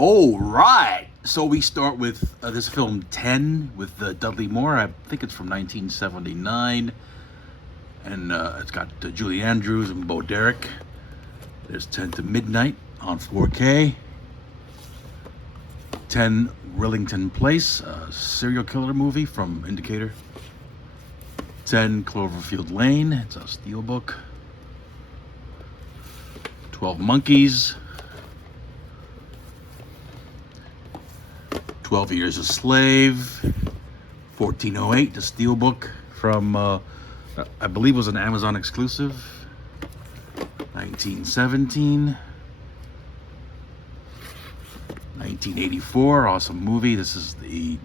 All right. So we start with this film 10 with Dudley Moore. I think it's from 1979. And it's got Julie Andrews and Bo Derek. There's 10 to Midnight on 4K. 10 Rillington Place, a serial killer movie from Indicator. 10 Cloverfield Lane, it's a steelbook. 12 Monkeys. 12 Years a Slave, 1408, the steelbook from, I believe was an Amazon exclusive, 1917, 1984, awesome movie. This is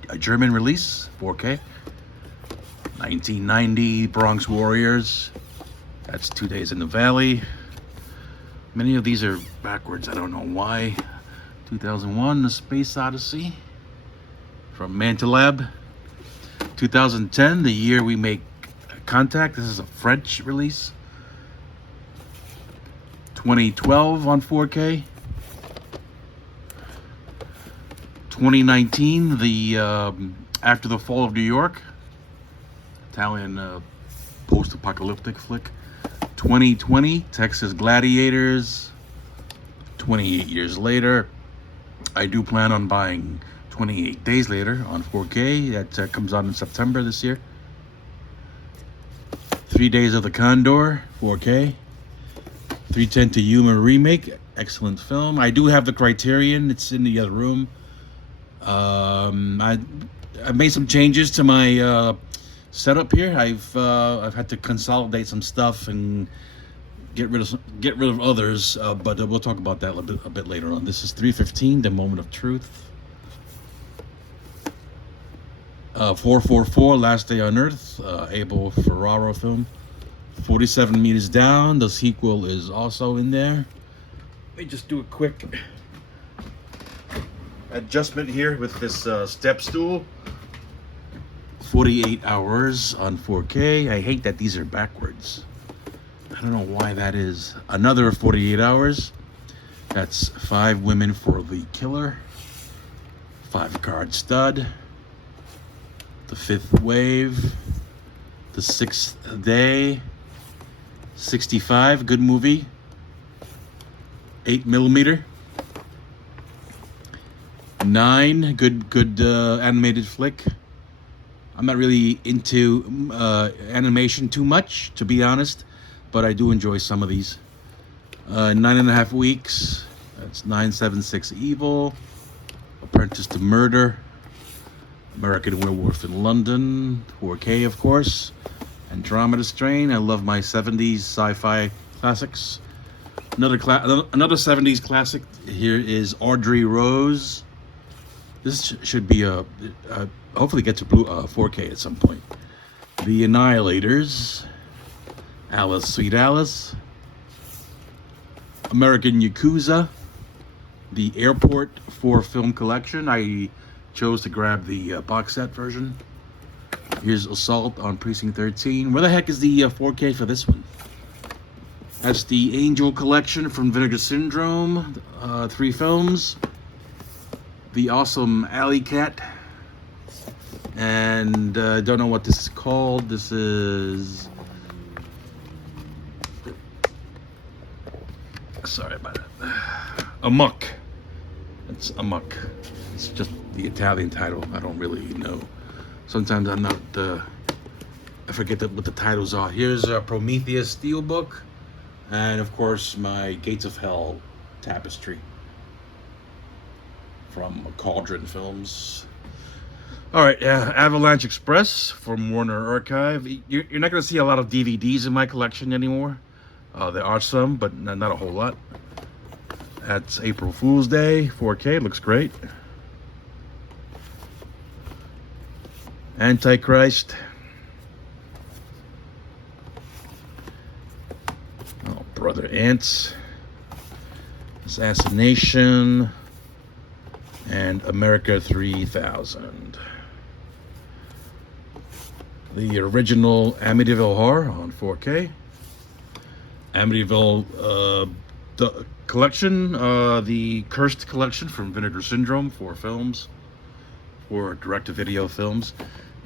a German release, 4K. 1990, Bronx Warriors, that's 2 Days in the Valley. Many of these are backwards, I don't know why. 2001, The Space Odyssey from Mantelab. 2010, The Year We Make Contact. This is a French release. 2012 on 4K. 2019, After the Fall of New York, Italian post-apocalyptic flick. 2020, Texas Gladiators. 28 years later. I do plan on buying 28 Days Later on 4K. That comes out in September this year. 3 Days of the Condor, 4K. 310 to Yuma remake, excellent film. I do have the Criterion. It's in the other room. I made some changes to my setup here. I've had to consolidate some stuff and get rid of others. But we'll talk about that a bit later on. This is 315, The Moment of Truth. 444, Last Day on Earth, Abel Ferraro film. 47 Meters Down, the sequel is also in there. Let me just do a quick adjustment here with this step stool. 48 Hours on 4K. I hate that these are backwards. I don't know why that is. Another 48 Hours. That's 5 Women for the Killer. 5-Card Stud. The Fifth Wave, The Sixth Day, 65, good movie, 8mm, 9, good animated flick. I'm not really into animation too much, to be honest, but I do enjoy some of these. 9.5 Weeks, that's 976 Evil, Apprentice to Murder, American Werewolf in London, 4K of course, Andromeda Strain. I love my 70s sci-fi classics. Another 70s classic here is Audrey Rose. This should be hopefully get to 4K at some point. The Annihilators, Alice Sweet Alice, American Yakuza, the Airport 4 film collection. I chose to grab the box set version. Here's Assault on Precinct 13. Where the heck is the 4K for this one? That's the Angel Collection from Vinegar Syndrome, 3 films. The Awesome Alley Cat. And don't know what this is called. This is... Sorry about that. Amok. It's Amok. It's just the Italian title. I don't really know. Sometimes I'm not, I forget what the titles are. Here's Prometheus Steelbook. And of course, my Gates of Hell tapestry from Cauldron Films. All right, Avalanche Express from Warner Archive. You're not going to see a lot of DVDs in my collection anymore. There are some, but not a whole lot. That's April Fool's Day, 4K, looks great. Antichrist. Oh, Brother Ants. Assassination. And America 3000. The original Amityville Horror on 4K. Amityville the collection, the Cursed Collection from Vinegar Syndrome, 4 films, 4 direct-to-video films,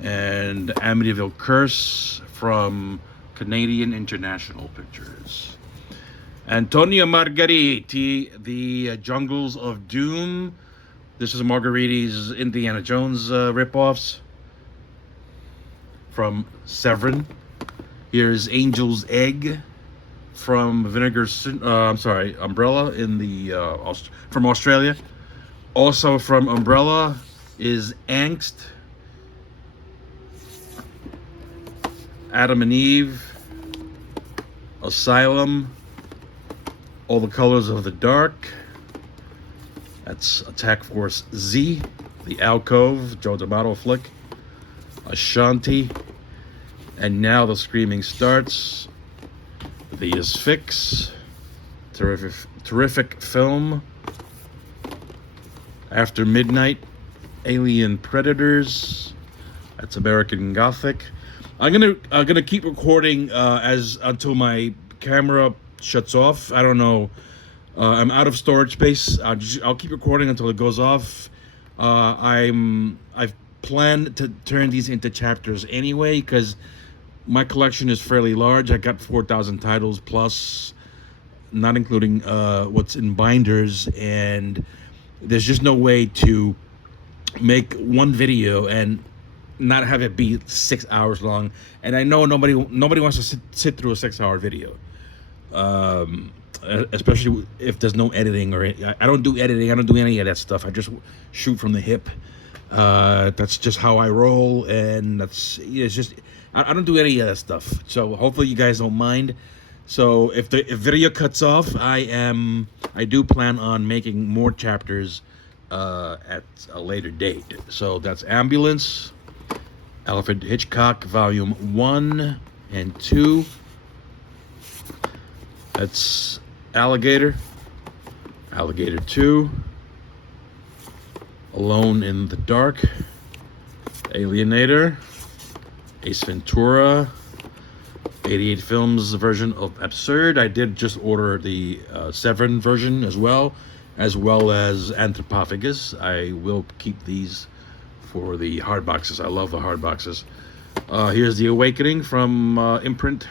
and Amityville Curse from Canadian International Pictures. Antonio Margheriti, The Jungles of Doom. This is Margheriti's Indiana Jones ripoffs from Severin. Here's Angel's Egg from Umbrella in the from Australia. Also from Umbrella is Angst, Adam and Eve, Asylum, All the Colors of the Dark. That's Attack Force Z, The Alcove, Joe D'Amato flick, Ashanti, and now the screaming starts. The Asphyx, terrific film. After Midnight, Alien Predators. That's American Gothic. I'm gonna keep recording until my camera shuts off. I don't know. I'm out of storage space. I'll keep recording until it goes off. I've planned to turn these into chapters anyway, because my collection is fairly large. I got 4,000 titles plus, not including what's in binders, and there's just no way to make one video and not have it be 6 hours long. And I know nobody wants to sit through a 6-hour video, especially if there's no editing. Or I don't do editing. I don't do any of that stuff. I just shoot from the hip. That's just how I roll, and it's just I don't do any of that stuff. So hopefully you guys don't mind. So if video cuts off, I do plan on making more chapters at a later date. So that's Ambulance, Alfred Hitchcock, Volume 1 and 2. That's Alligator, Alligator 2, Alone in the Dark, Alienator, Ace Ventura, 88 Films version of Absurd. I did just order the Severin version as well as Anthropophagus. I will keep these for the hard boxes. I love the hard boxes. Here's The Awakening from Imprint.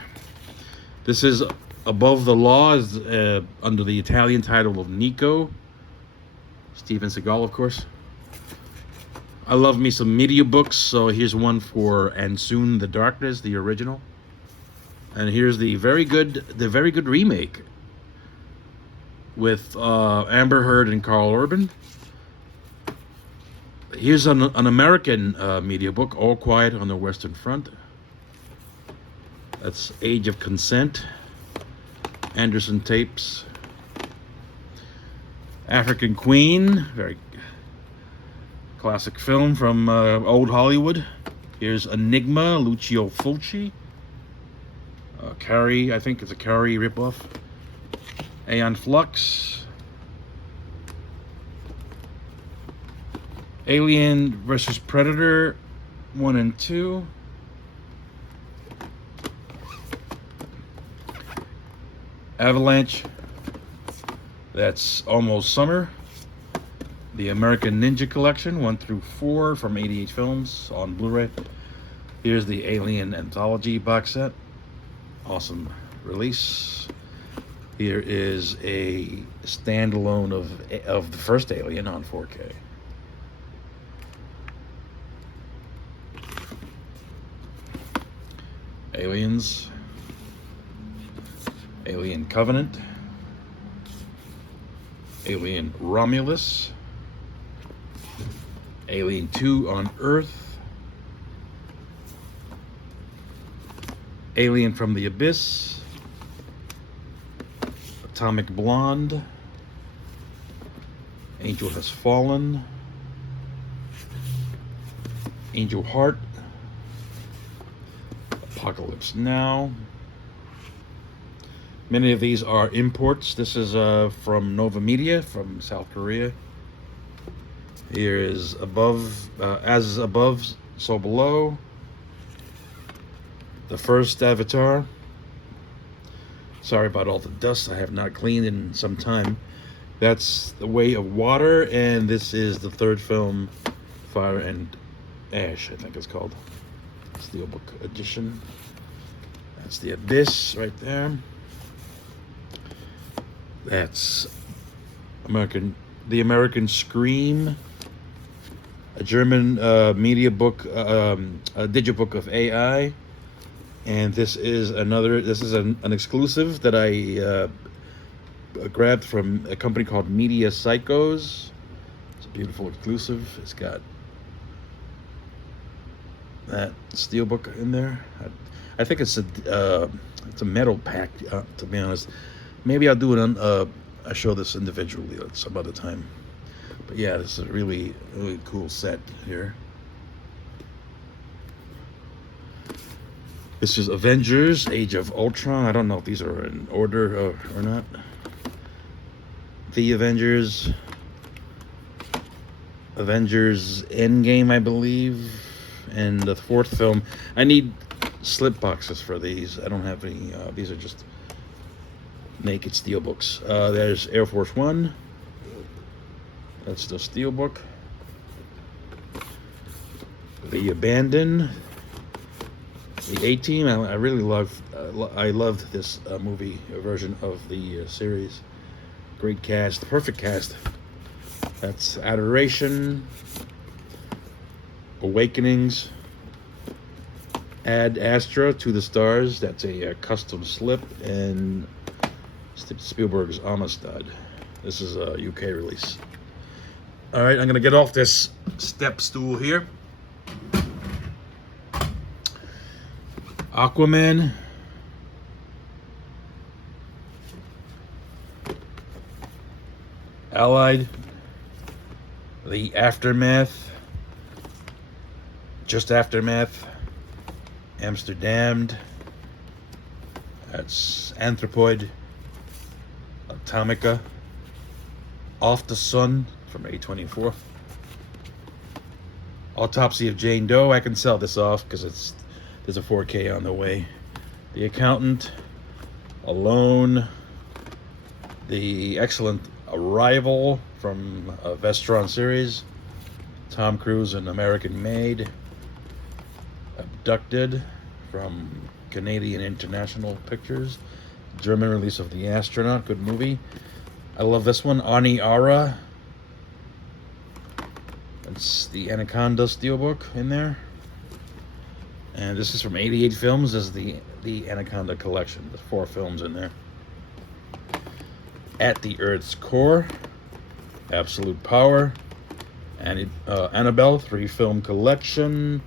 This is Above the Law, is under the Italian title of Nico. Steven Seagal, of course. I love me some media books, so here's one for And Soon the Darkness, the original. And here's the very good remake with Amber Heard and Carl Urban. Here's an American media book, All Quiet on the Western Front. That's Age of Consent. Anderson Tapes. African Queen, very classic film from old Hollywood. Here's Enigma, Lucio Fulci. Carrie, I think it's a Carrie ripoff. Aeon Flux. Alien vs. Predator 1 and 2. Avalanche. That's Almost Summer. The American Ninja Collection 1 through 4 from 88 Films on Blu-ray. Here's the Alien Anthology box set. Awesome release. Here is a standalone of the first Alien on 4K. Aliens. Alien Covenant. Alien Romulus. Alien 2 on Earth. Alien from the Abyss. Atomic Blonde. Angel Has Fallen. Angel Heart. Apocalypse Now. Many of these are imports. This is from Nova Media from South Korea. Here is As Above, So Below. The first Avatar. Sorry about all the dust. I have not cleaned in some time. That's The Way of Water, and this is the third film, Fire and Ash, I think it's called. Steelbook edition. That's The Abyss right there. That's The American Scream, a German media book, a digibook of AI. And this is an exclusive that I grabbed from a company called Media Psychos. It's a beautiful exclusive. It's got that steelbook in there. I think it's a metal pack. To be honest, maybe I'll do it on. I show this individually some other time. But yeah, this is a really cool set here. This is Avengers: Age of Ultron. I don't know if these are in order or not. The Avengers Endgame, I believe, and the fourth film. I need slip boxes for these. I don't have any. These are just naked steel books. There's Air Force One. That's the steel book. The Abandon. The A-Team. I really loved. I loved this movie version of the series. Great cast, perfect cast. That's Adoration, Awakenings, Ad Astra, To the Stars. That's a custom slip, and Spielberg's Amistad. This is a UK release. All right, I'm gonna get off this step stool here. Aquaman. Allied. The Aftermath. Just Aftermath. Amsterdam. That's Anthropoid. Atomica. Off the Sun from A24. Autopsy of Jane Doe. I can sell this off because there's a 4K on the way. The Accountant. Alone. The excellent Arrival from Vestron series. Tom Cruise and American Made. Abducted from Canadian International Pictures. German release of The Astronaut. Good movie. I love this one. Ani Ara. That's the Anaconda steelbook in there. And this is from 88 Films. This is the Anaconda collection. There's 4 films in there. At the Earth's Core. Absolute Power. And Annabelle 3-film collection.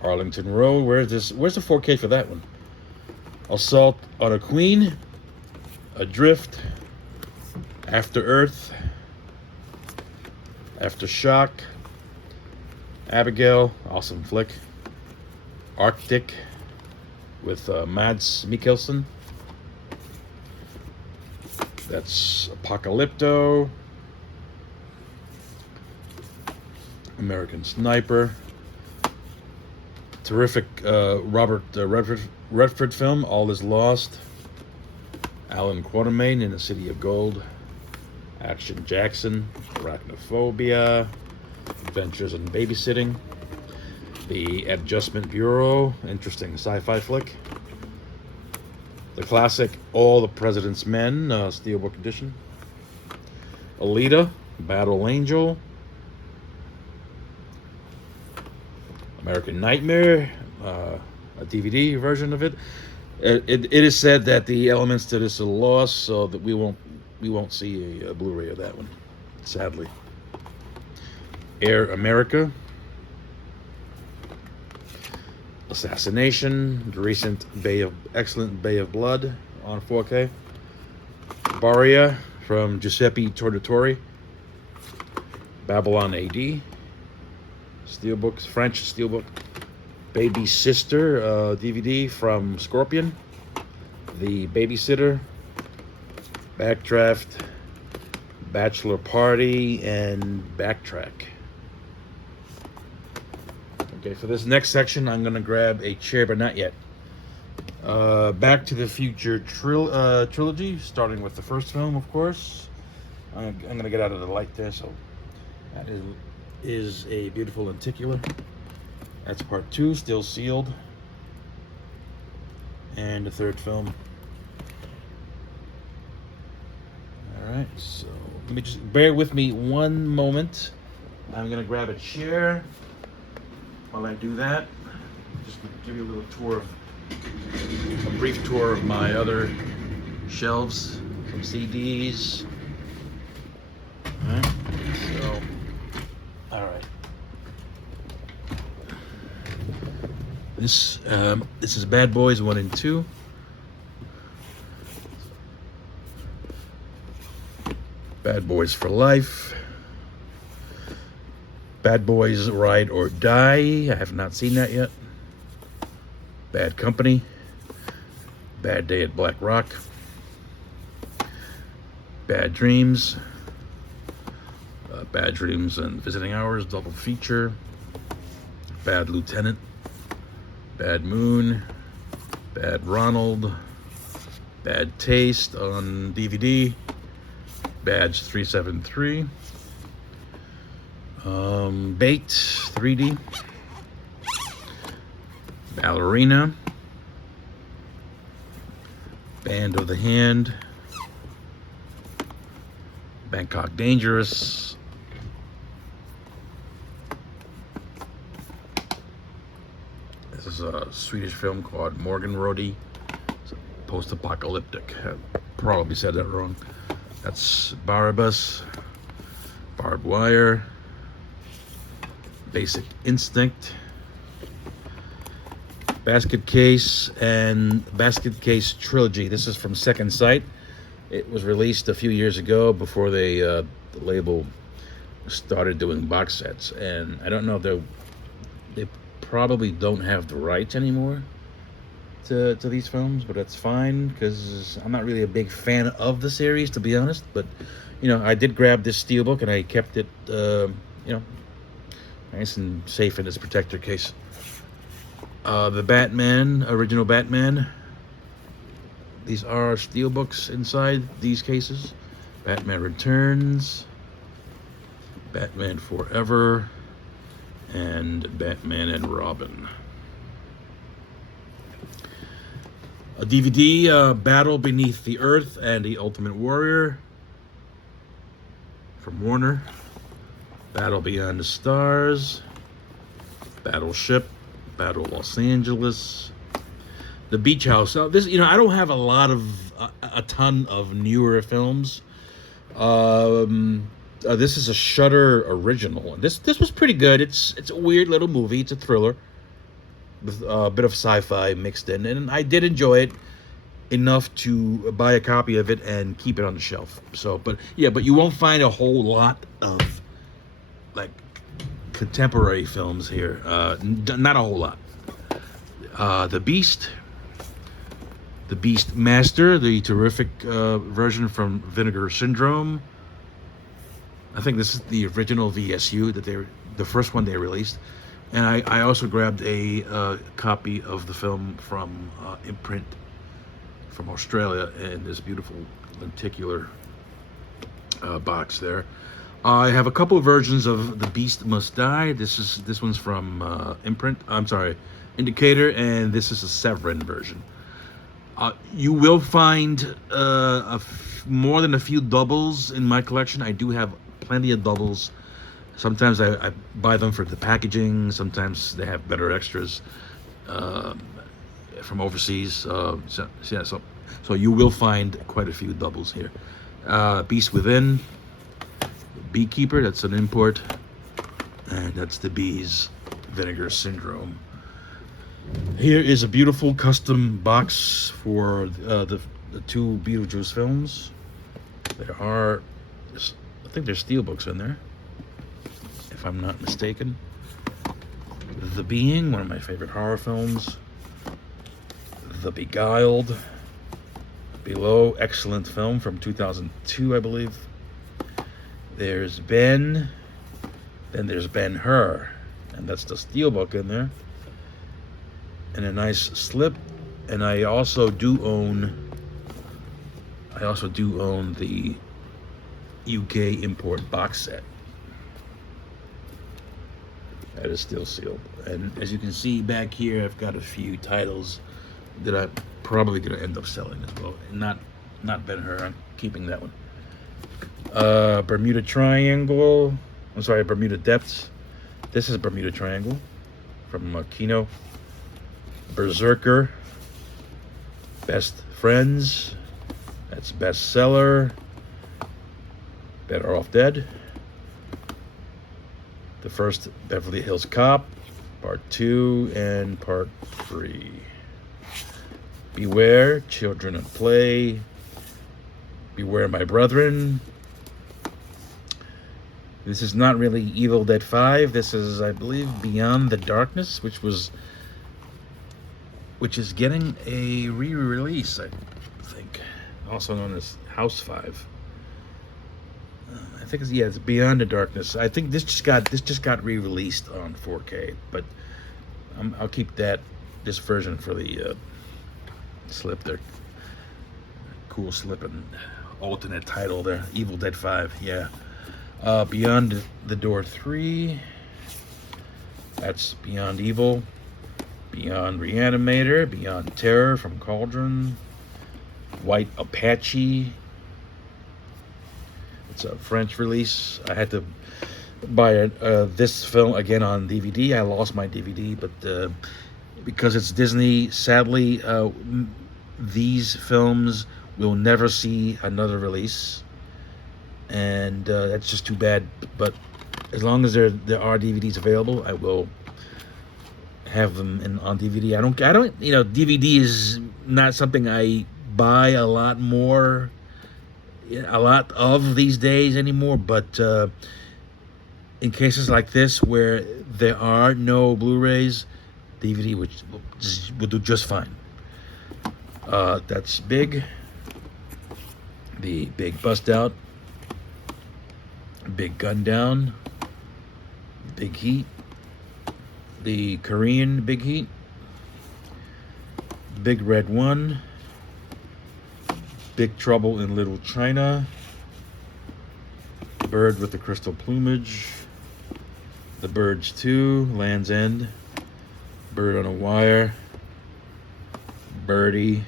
Arlington Road. Where's the 4K for that one? Assault on a Queen. Adrift. After Earth. Aftershock. Abigail, awesome flick. Arctic with Mads Mikkelsen. That's Apocalypto. American Sniper. Terrific Robert Redford film, All Is Lost. Alan Quatermain in the City of Gold. Action Jackson. Arachnophobia. Adventures in Babysitting. The Adjustment Bureau, interesting sci-fi flick. The classic All the President's Men, steelbook edition. Alita, Battle Angel. American Nightmare, a DVD version of it. It is said that the elements to this are lost, so that we won't see a Blu-ray of that one, sadly. Air America. Assassination, the recent excellent Bay of Blood on 4K. Baria from Giuseppe Tornatore. Babylon AD. Steelbooks, French steelbook. Baby Sister DVD from Scorpion. The Babysitter. Backdraft. Bachelor Party, and Backtrack. Okay, for this next section, I'm going to grab a chair, but not yet. Back to the Future trilogy, starting with the first film, of course. I'm going to get out of the light there, so that is a beautiful lenticular. That's part 2, still sealed. And the third film. Alright, so let me just bear with me one moment. I'm going to grab a chair while I do that. Just to give you a little tour a brief tour of my other shelves, some CDs. Alright, so, alright. This is Bad Boys 1 and 2. Bad Boys for Life. Bad Boys Ride or Die. I have not seen that yet. Bad Company. Bad Day at Black Rock. Bad Dreams. Bad Dreams and Visiting Hours, double feature. Bad Lieutenant. Bad Moon. Bad Ronald. Bad Taste on DVD. Badge 373. Bait 3D. Ballerina. Band of the Hand. Bangkok Dangerous. This is a Swedish film called Morgenrodi. It's post-apocalyptic. I probably said that wrong. That's Barabbas. Barbed Wire. Basic Instinct. Basket Case and Basket Case Trilogy. This is from Second Sight. It was released a few years ago before the label started doing box sets, and I don't know if they probably don't have the rights anymore to these films, but that's fine because I'm not really a big fan of the series, to be honest. But you know, I did grab this steelbook and I kept it you know, nice and safe in this protector case. The Batman, original Batman. These are steelbooks inside these cases. Batman Returns, Batman Forever, and Batman and Robin. A DVD, Battle Beneath the Earth and the Ultimate Warrior from Warner. Battle Beyond the Stars, Battleship, Battle Los Angeles, The Beach House. Now, this, you know, I don't have a ton of newer films. This is a Shudder original. This was pretty good. It's a weird little movie. It's a thriller with a bit of sci-fi mixed in, and I did enjoy it enough to buy a copy of it and keep it on the shelf. So, but you won't find a whole lot of like contemporary films here. Not a whole lot. The Beast Master, the terrific version from Vinegar Syndrome. I think this is the original VSU the first one they released. And I also grabbed a copy of the film from Imprint from Australia in this beautiful lenticular box there. I have a couple of versions of The Beast Must Die. This one's from Imprint. I'm sorry, Indicator, and this is a Severin version. You will find more than a few doubles in my collection. I do have plenty of doubles. Sometimes I buy them for the packaging. Sometimes they have better extras from overseas. So you will find quite a few doubles here. Beast Within, Beekeeper, that's an import, and that's the Bees Vinegar Syndrome. Here is a beautiful custom box for the two Beetlejuice films. There are, I think there's steelbooks in there, if I'm not mistaken. The Being, one of my favorite horror films. The Beguiled. Below, excellent film from 2002, I believe. There's Ben. Then there's Ben-Hur, and that's the steelbook in there. And a nice slip. And I also do own the UK import box set. That is still sealed. And as you can see back here, I've got a few titles that I'm probably gonna end up selling as well. Not Ben-Hur. I'm keeping that one. Bermuda Triangle. I'm sorry, Bermuda Depths. This is Bermuda Triangle from Kino. Berserker. Best Friends. That's Bestseller. Better Off Dead. The first Beverly Hills Cop, Part 2 and Part 3. Beware, Children at Play. Beware, My Brethren. This is not really Evil Dead 5. This is, I believe, Beyond the Darkness, which is getting a re-release, I think. Also known as House 5. I think it's Beyond the Darkness. I think this just got re-released on 4K, but I'll keep this version for the slip there. Cool slip and alternate title there. Evil Dead 5, yeah. Beyond the Door 3. That's Beyond Evil. Beyond Reanimator. Beyond Terror from Cauldron. White Apache. It's a French release. I had to buy this film again on DVD. I lost my DVD, but because it's Disney, sadly, these films will never see another release, and that's just too bad. But as long as there are DVDs available, I will have them on DVD. I don't. DVD is not something I buy a lot of these days anymore, but in cases like this where there are no Blu-rays, DVD would do just fine. That's Big. The Big Bust Out. Big Gun Down. Big Heat. The Korean Big Heat. Big Red 1. Big Trouble in Little China. Bird with the Crystal Plumage. The Birds 2. Land's End. Bird on a Wire. Birdie.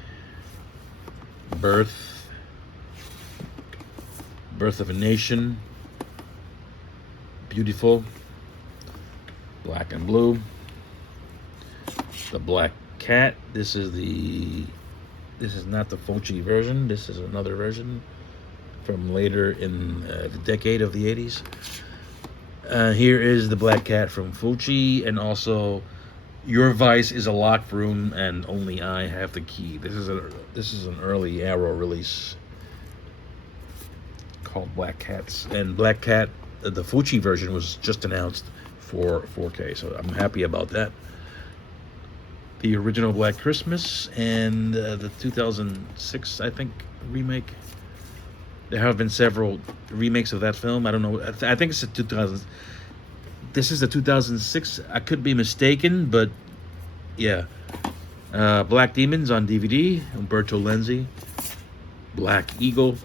Birth. Birth of a Nation. Beautiful. Black and Blue. The Black Cat. This is not the Fulci version. This is another version from later in the decade of the 80s. Here is the Black Cat from Fulci, and also Your Vice is a Locked Room and Only I Have the Key. This is an early Arrow release called Black Cats. And Black Cat, the Fulci version, was just announced for 4K, so I'm happy about that. The original Black Christmas and the 2006, I think, remake. There have been several remakes of that film. I don't know. I think it's a 2000. This is the 2006. I could be mistaken, but yeah. Black Demons on DVD. Umberto Lenzi. Black Eagle.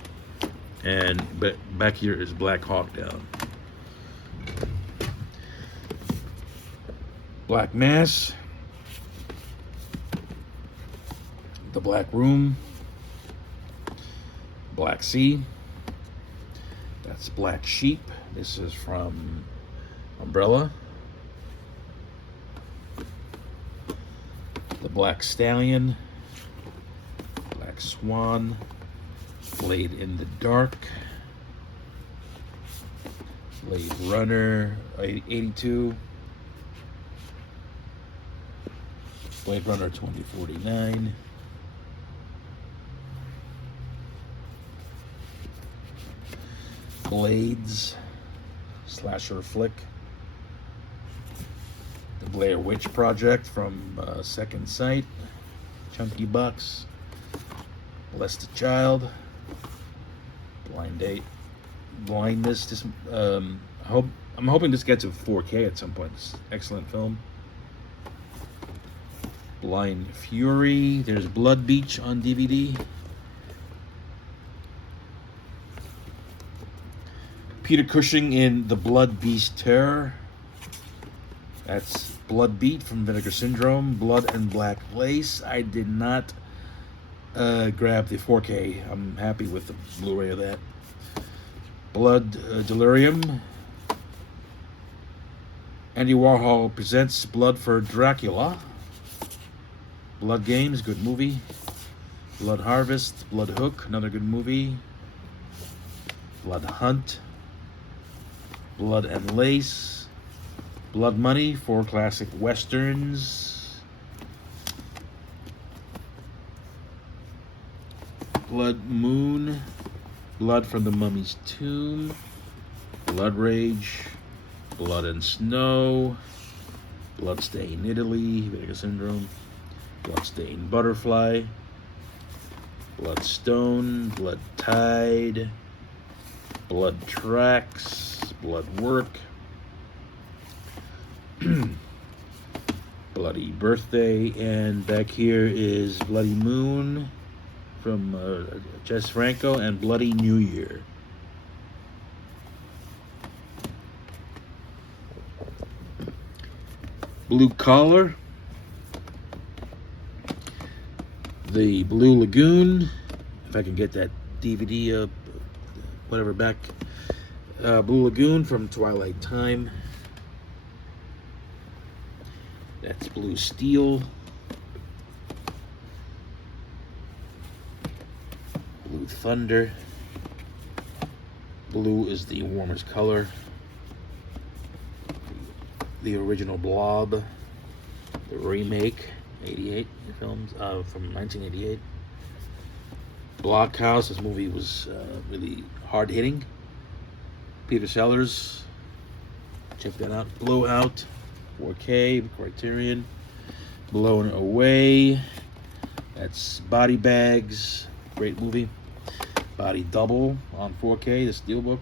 And back here is Black Hawk Down. Black Mass. The Black Room. Black Sea. That's Black Sheep. This is from Umbrella. The Black Stallion. Black Swan. Blade in the Dark. Blade Runner 82. Blade Runner 2049. Blades, slasher flick. The Blair Witch Project from Second Sight. Chunky Bucks. Bless the Child. Blind Date. Blindness. I'm hoping this gets to 4K at some point. It's excellent film. Blind Fury. There's Blood Beach on DVD. Peter Cushing in The Blood Beast Terror. That's Blood Beat from Vinegar Syndrome. Blood and Black Lace. I did not grab the 4K. I'm happy with the Blu-ray of that. Blood Delirium. Andy Warhol presents Blood for Dracula. Blood Games, good movie. Blood Harvest, Blood Hook, another good movie. Blood Hunt. Blood and Lace. Blood Money, 4 classic westerns. Blood Moon. Blood from the Mummy's Tomb. Blood Rage. Blood and Snow. Bloodstained Italy, Vinegar Syndrome. Bloodstained Butterfly. Bloodstone. Blood Tide. Blood Tracks. Blood Work. Bloody Birthday. And back here is Bloody Moon from Jess Franco and Bloody New Year. Blue Collar. The Blue Lagoon, if I can get that DVD, whatever back. Blue Lagoon from Twilight Time. That's Blue Steel. Blue Thunder. Blue is the warmest color. The original Blob, the remake, 88 films from 1988. Blockhouse, this movie was really hard hitting. Peter Sellers, check that out. Blowout, 4K, Criterion. Blown Away, that's Body Bags, great movie. Body Double on 4K, the Steelbook.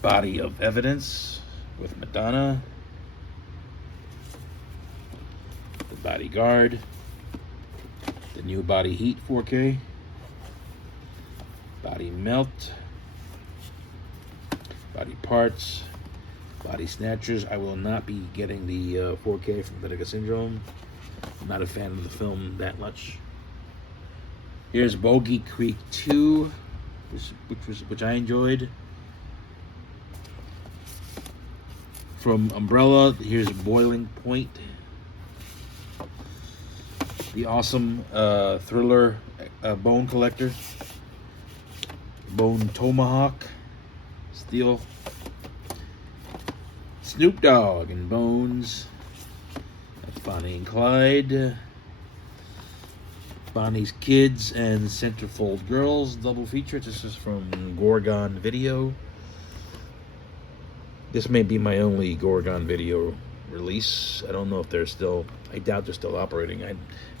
Body of Evidence with Madonna. The Bodyguard. The new Body Heat 4K. Body Melt. Body Parts. Body Snatchers. I will not be getting the 4K from Vinegar Syndrome. I'm not a fan of the film that much. Here's Bogey Creek 2, which I enjoyed. From Umbrella, here's Boiling Point. The awesome thriller Bone Collector. Bone Tomahawk. Steel. Snoop Dogg and Bones. That's Bonnie and Clyde. Bonnie's Kids and Centerfold Girls double feature. This is from Gorgon Video. This may be my only Gorgon Video release. I don't know if they're still, I doubt they're still operating. I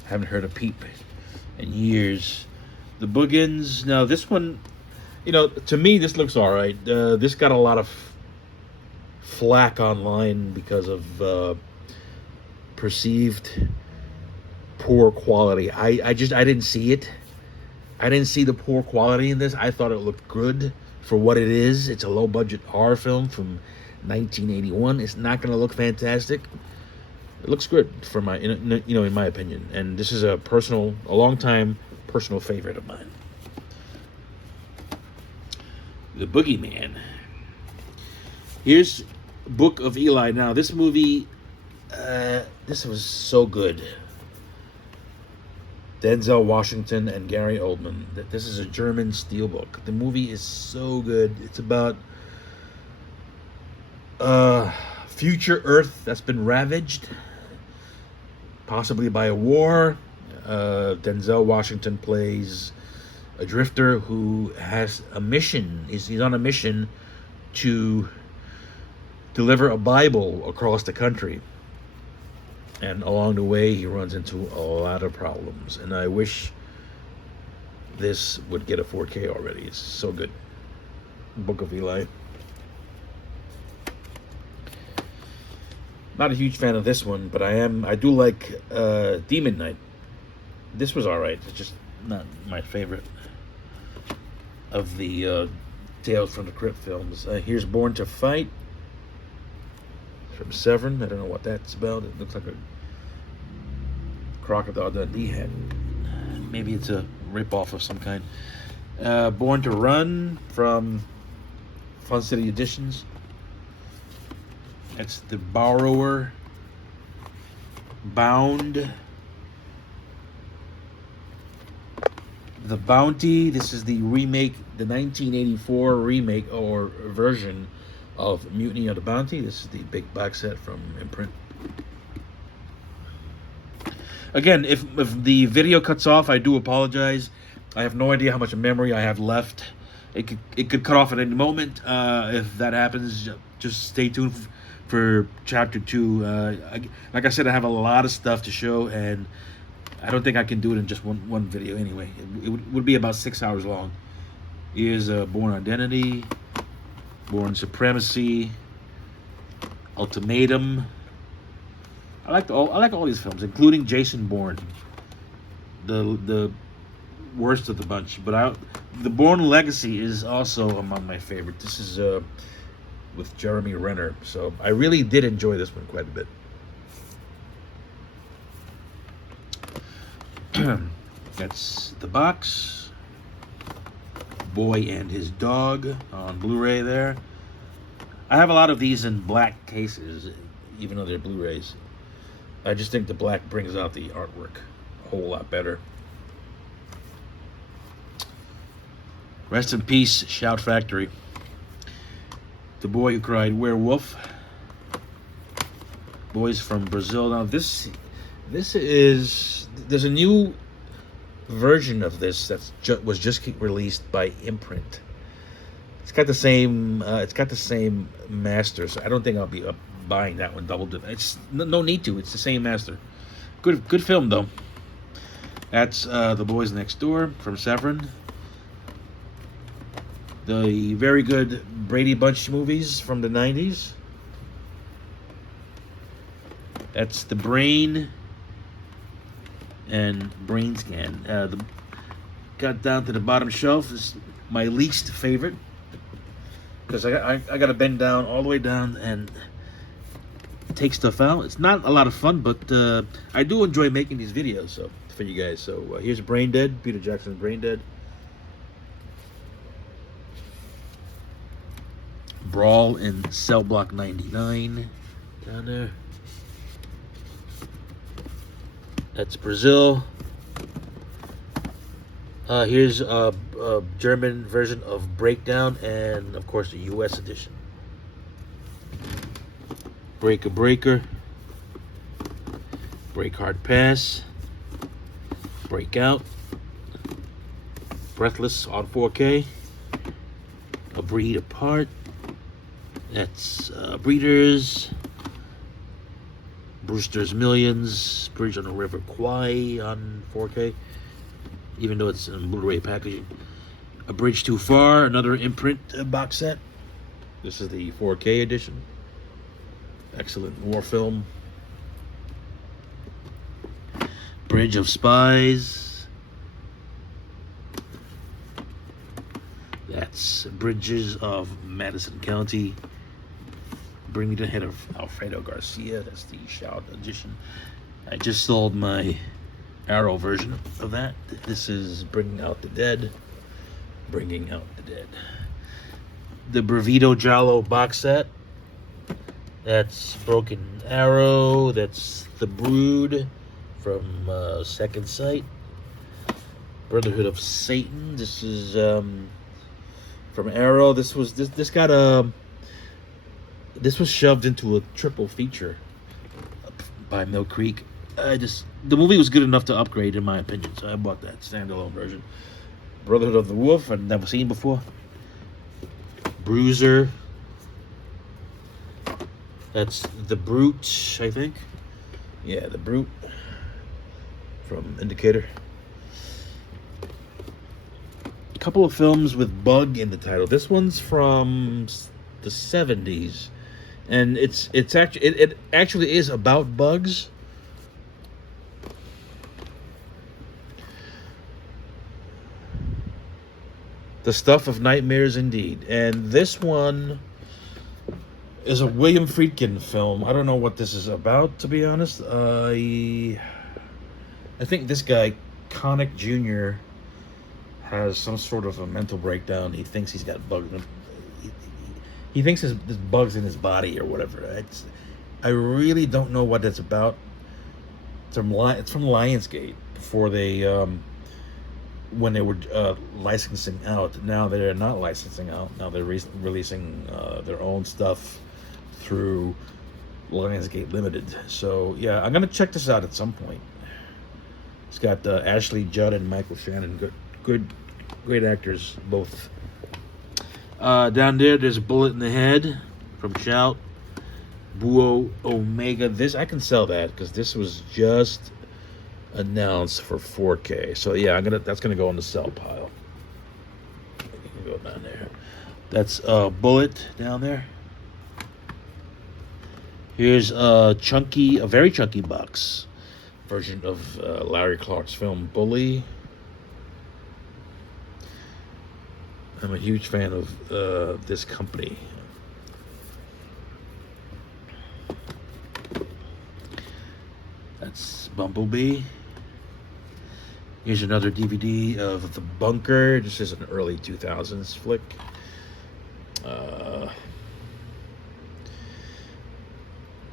haven't heard a peep in years. The Boogans, now this one, you know, to me this looks all right. This got a lot of flack online because of perceived poor quality. I didn't see it. I didn't see the poor quality in this. I thought it looked good for what it is. It's a low budget horror film from 1981. It's not going to look fantastic. It looks good for my, in my opinion. And this is a long time personal favorite of mine. The Boogeyman. Here's Book of Eli. Now this movie, this was so good. Denzel Washington and Gary Oldman. This is a German steelbook. The movie is so good. It's about future Earth that's been ravaged, possibly by a war. Denzel Washington plays a drifter who has a mission. He's on a mission to deliver a Bible across the country. And along the way, he runs into a lot of problems. And I wish this would get a 4K already. It's so good. Book of Eli. Not a huge fan of this one, but I do like Demon Knight. This was all right. It's just not my favorite of the Tales from the Crypt films. Here's Born to Fight from Severin. I don't know what that's about. It looks like a Crocodile Dundee head. Maybe it's a ripoff of some kind. Born to Run from Fun City Editions. That's The Borrower. Bound. The Bounty. This is the remake, the 1984 remake or version of Mutiny of the Bounty. This is the big box set from Imprint. Again, if the video cuts off, I do apologize. I have no idea how much memory I have left. It could cut off at any moment. If that happens, just stay tuned for chapter 2. Like I said, I have a lot of stuff to show, and I don't think I can do it in just one video anyway. It would be about 6 hours long. Here's Born Identity, Born Supremacy, Ultimatum. I like all these films, including Jason Bourne, the worst of the bunch. But the Bourne Legacy is also among my favorite. This is with Jeremy Renner, so I really did enjoy this one quite a bit. That's the box. Boy and His Dog on Blu-ray there. I have a lot of these in black cases, even though they're Blu-rays. I just think the black brings out the artwork a whole lot better. Rest in peace, Shout Factory. The Boy Who Cried Werewolf. Boys from Brazil. Now this is, there's a new version of this that was just released by Imprint. It's got the same master, so I don't think I'll be buying that one double dip. It's no need to. It's the same master. Good film though. That's The Boys Next Door from Severin. The very good Brady Bunch movies from the 90s. That's The Brain and Brain Scan. Got down to the bottom shelf is my least favorite, because I got to bend down all the way down and take stuff out. It's not a lot of fun, but I do enjoy making these videos for you guys. So here's Brain Dead, Peter Jackson's Brain Dead. Brawl in Cell Block 99 down there. That's Brazil. Here's a German version of Breakdown, and of course the US edition. Breaker Breaker, Break Hard Pass, Breakout, Breathless on 4K, A Breed Apart. That's Breeders, Brewster's Millions, Bridge on the River Kwai on 4K, even though it's in Blu-ray packaging. A Bridge Too Far, another Imprint box set. This is the 4K edition. Excellent war film. Bridge of Spies. That's Bridges of Madison County. Bring Me to the Head of Alfredo Garcia. That's the Shout edition. I just sold my Arrow version of that. This is Bringing Out the Dead. Bringing Out the Dead. The Bravito Giallo box set. That's Broken Arrow. That's The Brood from Second Sight. Brotherhood of Satan. This is from Arrow. This was shoved into a triple feature by Mill Creek. The movie was good enough to upgrade, in my opinion, so I bought that standalone version. Brotherhood of the Wolf, I've never seen before. Bruiser. That's The Brute, I think. Yeah, The Brute from Indicator. A couple of films with Bug in the title. This one's from the 70s. and it's actually it actually is about bugs. The stuff of nightmares indeed. And this one is a William Friedkin film. I don't know what this is about, to be honest. I think this guy, Connick Jr., has some sort of a mental breakdown. He thinks he's got bugs. He thinks there's bugs in his body or whatever. I really don't know what that's about. It's from Lionsgate before they when they were licensing out. Now they're not licensing out. Now they're releasing their own stuff through Lionsgate Limited. So yeah, I'm gonna check this out at some point. It's got Ashley Judd and Michael Shannon, great actors both. Down there's a Bullet in the Head from Shout. Buo Omega. This I can sell that because this was just announced for 4K. So yeah, that's gonna go on the sell pile. You can go down there. That's Bullet down there. Here's a very chunky box version of Larry Clark's film Bully. I'm a huge fan of this company. That's Bumblebee. Here's another DVD of The Bunker. This is an early 2000s flick.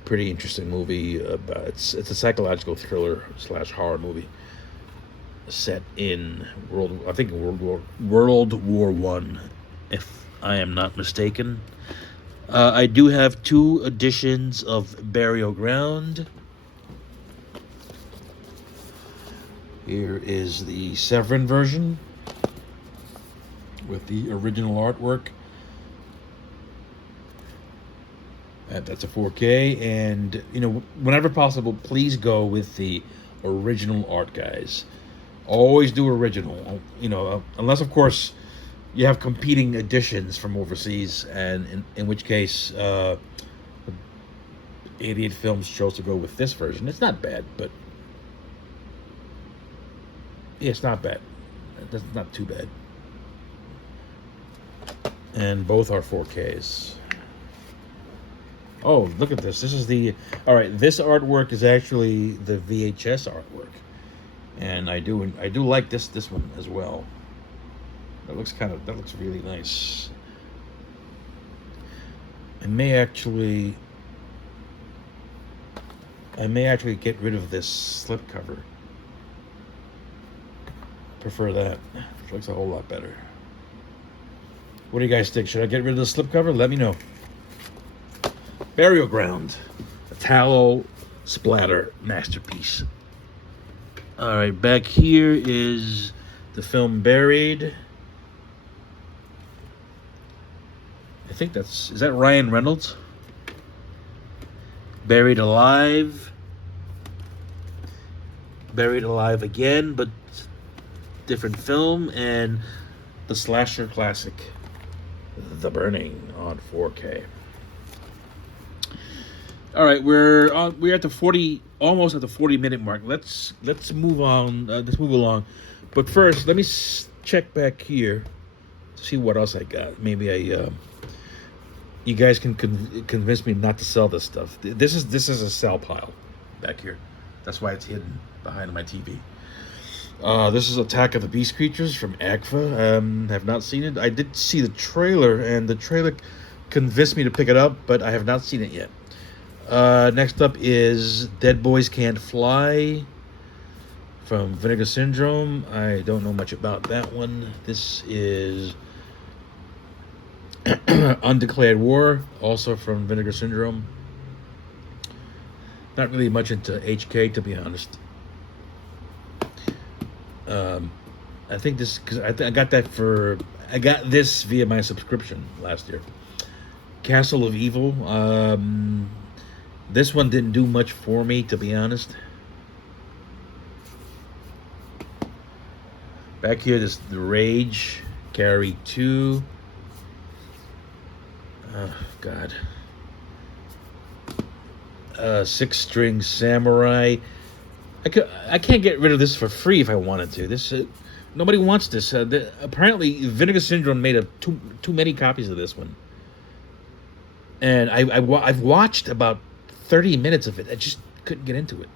Pretty interesting movie. It's a psychological thriller / horror movie set in World War One, if I am not mistaken. I do have 2 editions of Burial Ground. Here is the Severin version with the original artwork. That's a 4K, and whenever possible, please go with the original art, guys. Always do original, unless of course you have competing editions from overseas, and in which case 88 Films chose to go with this version. It's not bad, but yeah, it's not bad. It's not too bad. And both are 4Ks. Oh, look at this. This is all right, this artwork is actually the VHS artwork. And I do like this one as well. That looks really nice. I may actually get rid of this slipcover. Prefer that. It looks a whole lot better. What do you guys think? Should I get rid of the slipcover? Let me know. Burial Ground, a tallow splatter masterpiece. All right, back here is the film Buried. I think is that Ryan Reynolds? Buried Alive. Buried Alive again, but different film. And the slasher classic, The Burning, on 4K. All right, we're at the almost at the 40-minute mark. Let's move on. Let's move along, but first, let me check back here to see what else I got. Maybe you guys can convince me not to sell this stuff. This is a sell pile back here. That's why it's hidden behind my TV. This is Attack of the Beast Creatures from AGFA. Have not seen it. I did see the trailer, and the trailer convinced me to pick it up, but I have not seen it yet. Next up is Dead Boys Can't Fly from Vinegar Syndrome. I don't know much about that one. This is Undeclared War, also from Vinegar Syndrome. Not really much into HK, to be honest. I think this, because I got this via my subscription last year. Castle of Evil. This one didn't do much for me, to be honest. Back here, this The Rage, Carrie 2. Oh, God. Six String Samurai. I can't get rid of this for free if I wanted to. This nobody wants this. Apparently, Vinegar Syndrome made too many copies of this one, and I've watched about 30 minutes of it. I just couldn't get into it.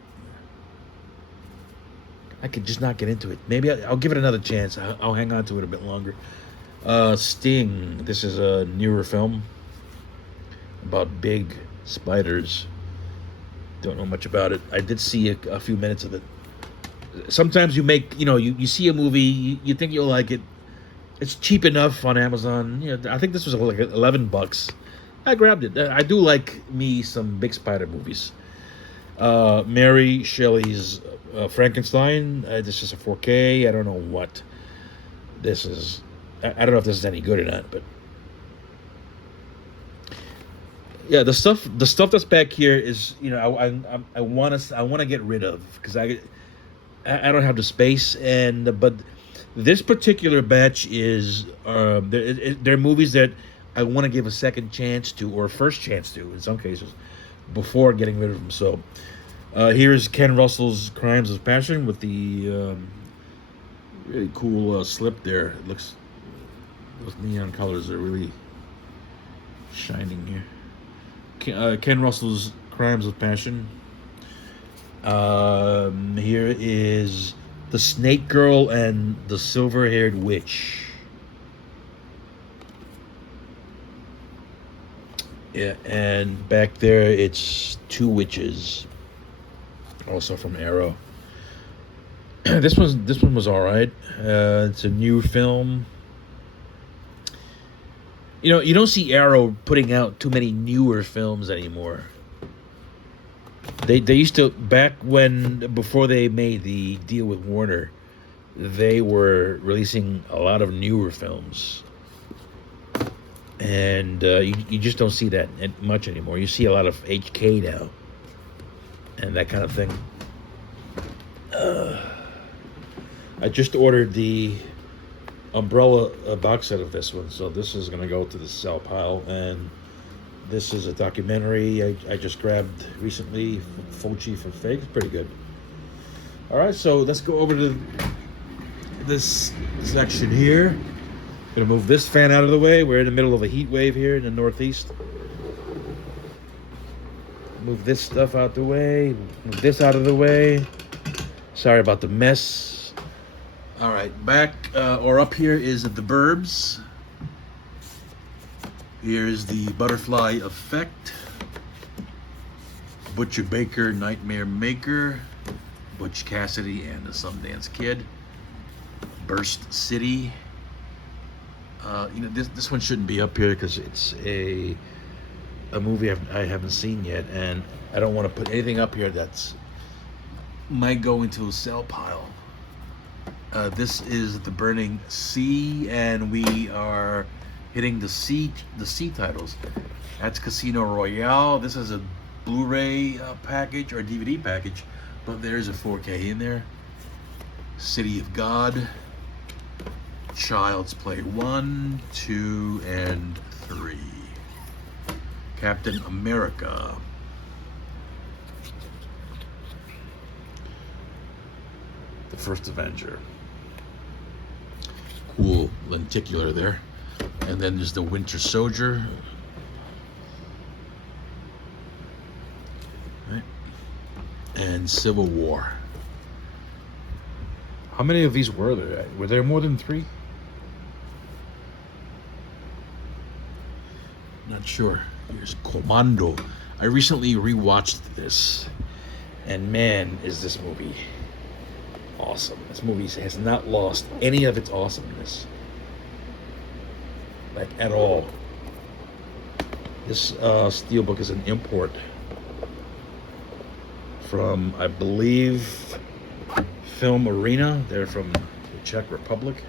I could just not get into it. Maybe I'll give it another chance. I'll hang on to it a bit longer. Sting. This is a newer film about big spiders. Don't know much about it. I did see a few minutes of it. Sometimes you see a movie, you think you'll like it. It's cheap enough on Amazon. I think this was like $11. I grabbed it. I do like me some big spider movies. Mary Shelley's Frankenstein. This is a 4K. I don't know what this is. I don't know if this is any good or not, but yeah, the stuff that's back here is I want to get rid of because I don't have the space, but this particular batch is they're movies that I want to give a second chance to, or a first chance to in some cases, before getting rid of them. So here's Ken Russell's Crimes of Passion with the really cool slip there. It looks, those neon colors are really shining here. Ken Russell's Crimes of Passion. Here is The Snake Girl and the Silver-Haired Witch. Yeah, and back there it's Two Witches, also from Arrow. This one was all right. It's a new film. You don't see Arrow putting out too many newer films anymore. They used to, before they made the deal with Warner, they were releasing a lot of newer films. And you just don't see that much anymore. You see a lot of HK now. And that kind of thing. I just ordered the Umbrella box set of this one, so this is going to go to the sell pile. And this is a documentary I just grabbed recently, Fulci for Fake. It's pretty good. All right, so let's go over to this section here. Gonna move this fan out of the way. We're in the middle of a heat wave here in the Northeast. Move this stuff out the way. Move this out of the way. Sorry about the mess. All right, back or up here is the Burbs. Here's the Butterfly Effect. Butcher Baker, Nightmare Maker. Butch Cassidy and the Sundance Kid. Burst City. This one shouldn't be up here because it's a movie I haven't seen yet, and I don't want to put anything up here that's might go into a sell pile. This is The Burning Sea, and we are hitting the C titles. That's Casino Royale. This is a Blu-ray package or DVD package, but there's a 4K in there. City of God. Child's Play 1, 2, and 3. Captain America. The First Avenger. Cool lenticular there. And then there's the Winter Soldier. Right. And Civil War. How many of these were there? Were there more than 3? Not sure. Here's Commando. I recently rewatched this, and man, is this movie awesome. This movie has not lost any of its awesomeness. Like, at all. This steelbook is an import from, I believe, Film Arena. They're from the Czech Republic.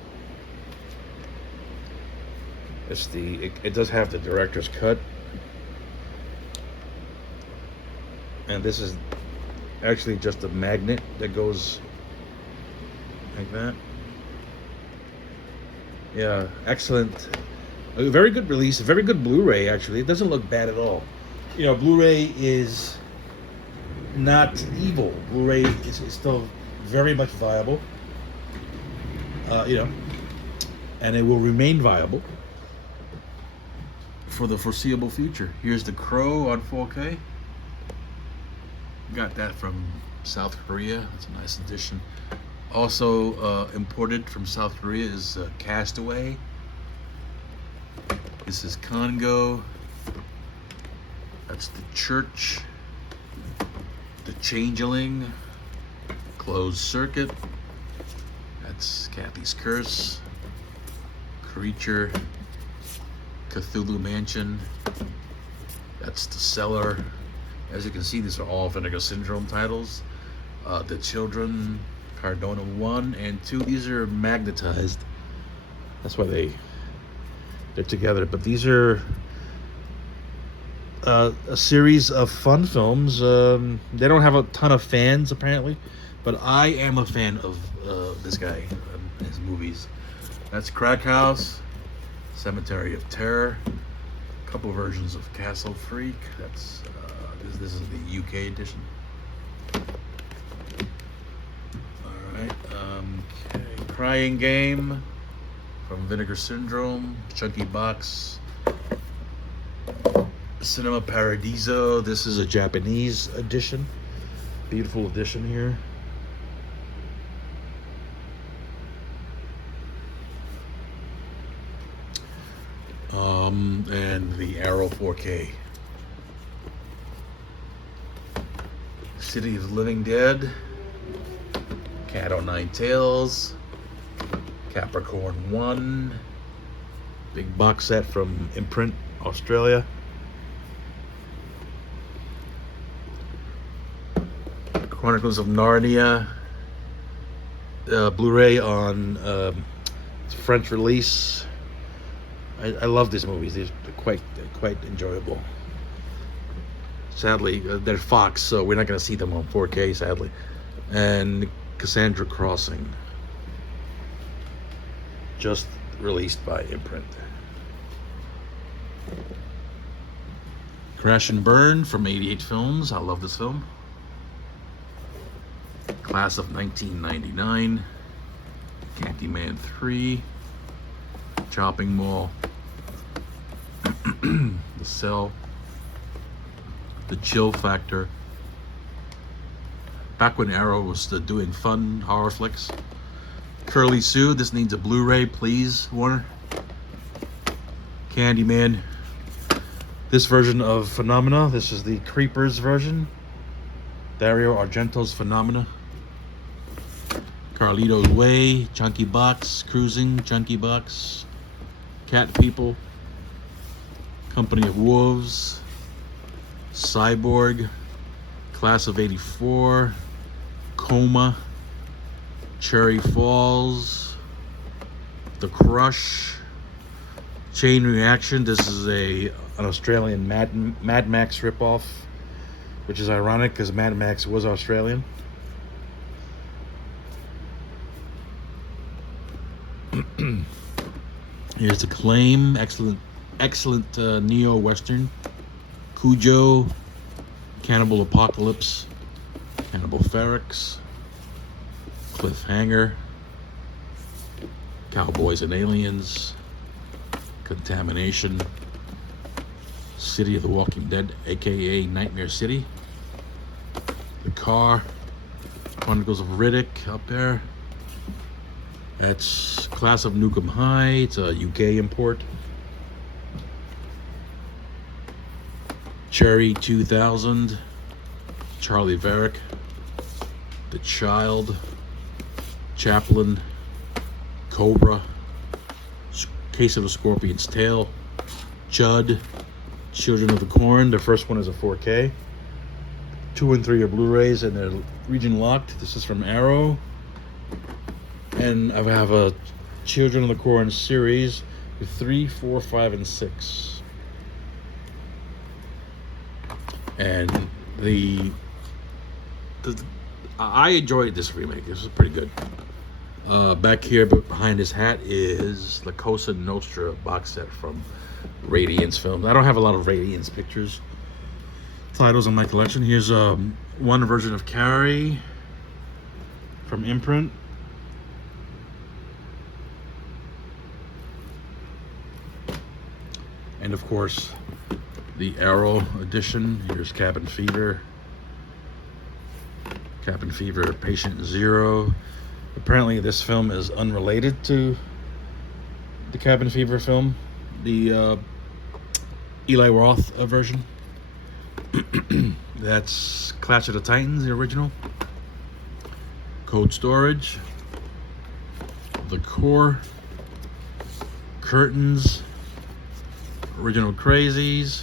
It does have the director's cut, and this is actually just a magnet that goes like that. Yeah, excellent. A very good release, a very good Blu-ray actually. It doesn't look bad at all. Blu-ray is not evil. Blu-ray is still very much viable. You know, and it will remain viable for the foreseeable future. Here's The Crow on 4K. Got that from South Korea. That's a nice addition. Also imported from South Korea is Castaway. This is Congo. That's The Church. The Changeling. Closed Circuit. That's Kathy's Curse. Creature. Cthulhu Mansion. That's The Cellar. As you can see, these are all Vinegar Syndrome titles. The Children, Cardona 1 and 2. These are magnetized. That's why they're together. But these are a series of fun films. They don't have a ton of fans, apparently. But I am a fan of this guy and his movies. That's Crack House. Cemetery of Terror, a couple versions of Castle Freak. That's this is the UK edition. All right, okay. Crying Game from Vinegar Syndrome, Chunky Box, Cinema Paradiso. This is a Japanese edition, beautiful edition here. And the Arrow 4K. City of the Living Dead. Cat o' Nine Tails. Capricorn 1. Big box set from Imprint, Australia. Chronicles of Narnia. Blu-ray on French release. I love these movies. They're quite enjoyable. Sadly, they're Fox, so we're not going to see them on 4K, sadly. And Cassandra Crossing, just released by Imprint. Crash and Burn from 88 Films. I love this film. Class of 1999. Candyman 3. Chopping Mall. The Cell. The Chill Factor. Back when Arrow was doing fun horror flicks. Curly Sue. This needs a Blu-ray, please, Warner. Candyman. This version of Phenomena. This is the Creepers version. Dario Argento's Phenomena. Carlito's Way. Chunky Box. Cruising. Chunky Box. Cat People. Company of Wolves. Cyborg. Class of 84. Coma. Cherry Falls. The Crush. Chain Reaction. This is an Australian Mad Max ripoff, which is ironic because Mad Max was Australian. Here's The Claim. Excellent neo-western. Cujo. Cannibal Apocalypse. Cannibal Ferox. Cliffhanger. Cowboys and Aliens. Contamination. City of the Walking Dead, aka Nightmare City. The Car. Chronicles of Riddick up there. That's Class of Nukem High. It's a UK import. Cherry 2000. Charlie Varick. The Child. Chaplin. Cobra. Case of a Scorpion's Tail. Judd. Children of the Corn. The first one is a 4K. 2 and 3 are Blu-rays and they're region locked. This is from Arrow. And I have a Children of the Corn series with 3, 4, 5, and 6. And I enjoyed this remake. This was pretty good. Back here behind his hat is the Cosa Nostra box set from Radiance Films. I don't have a lot of Radiance pictures, titles in my collection. Here's one version of Carrie from Imprint. And of course, the Arrow edition. Here's Cabin Fever. Cabin Fever Patient Zero. Apparently this film is unrelated to the Cabin Fever film, the Eli Roth version. That's Clash of the Titans, the original. Code Storage. The Core. Curtains. Original Crazies.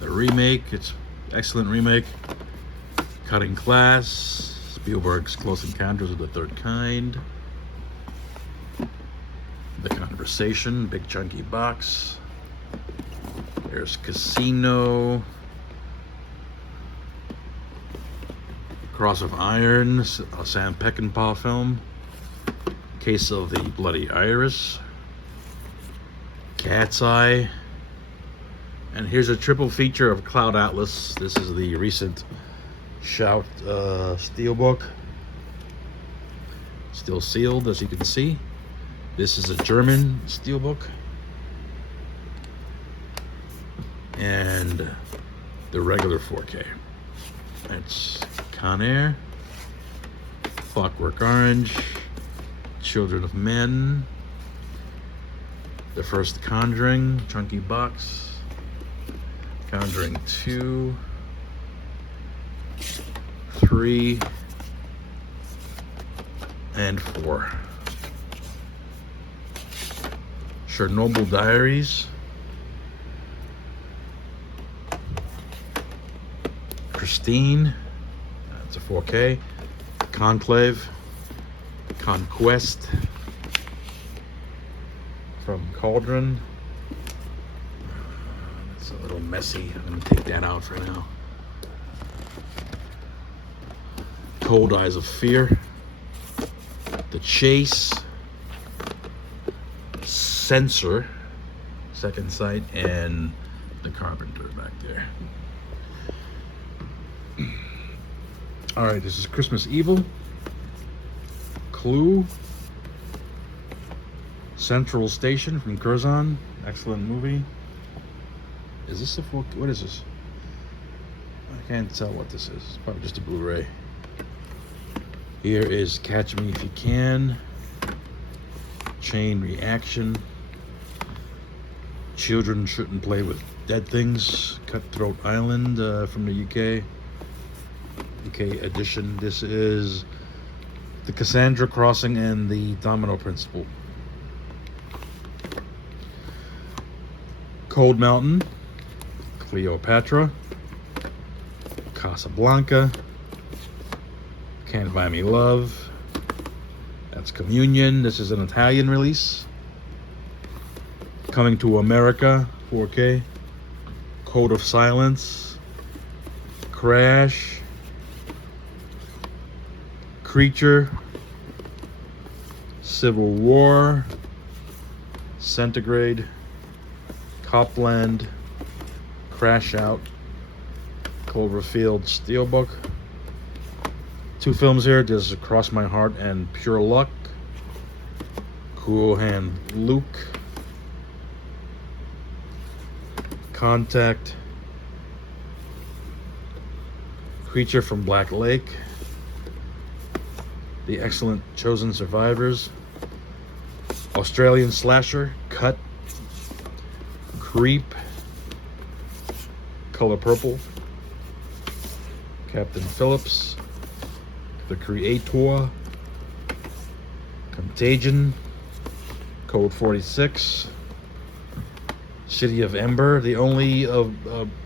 The remake, it's excellent remake. Cutting Class. Spielberg's Close Encounters of the Third Kind. The Conversation, big chunky box. There's Casino. Cross of Iron, a Sam Peckinpah film. Case of the Bloody Iris. Cat's Eye. And here's a triple feature of Cloud Atlas. This is the recent Shout Steelbook. Still sealed, as you can see. This is a German Steelbook. And the regular 4K. It's Con Air, Clockwork Orange, Children of Men, the first Conjuring, chunky box, Conjuring 2, 3, and 4. Chernobyl Diaries, Christine, that's a 4K, Conclave, Conquest from Cauldron. It's a little messy. I'm gonna take that out for now. Cold Eyes of Fear, The Chase, Censor, Second Sight, and The Carpenter back there. All right, this is Christmas Evil, Clue, Central Station from Curzon, excellent movie. Is this a 4K? What is this? I can't tell what this is. It's probably just a Blu-ray. Here is Catch Me If You Can, Chain Reaction, Children Shouldn't Play with Dead Things, Cutthroat Island from the UK edition. This is the Cassandra Crossing and the Domino Principle. Cold Mountain, Cleopatra, Casablanca, Can't Buy Me Love, that's Communion. This is an Italian release. Coming to America, 4K, Code of Silence, Crash, Creature, Civil War, Centigrade, Copland, Crash Out, Cloverfield Steelbook. Two films here. There's Cross My Heart and Pure Luck. Cool Hand Luke. Contact. Creature from Black Lake. The Excellent Chosen Survivors. Australian Slasher. Cut. Creep. Color Purple. Captain Phillips. The Creator. Contagion. Code 46. City of Ember, the only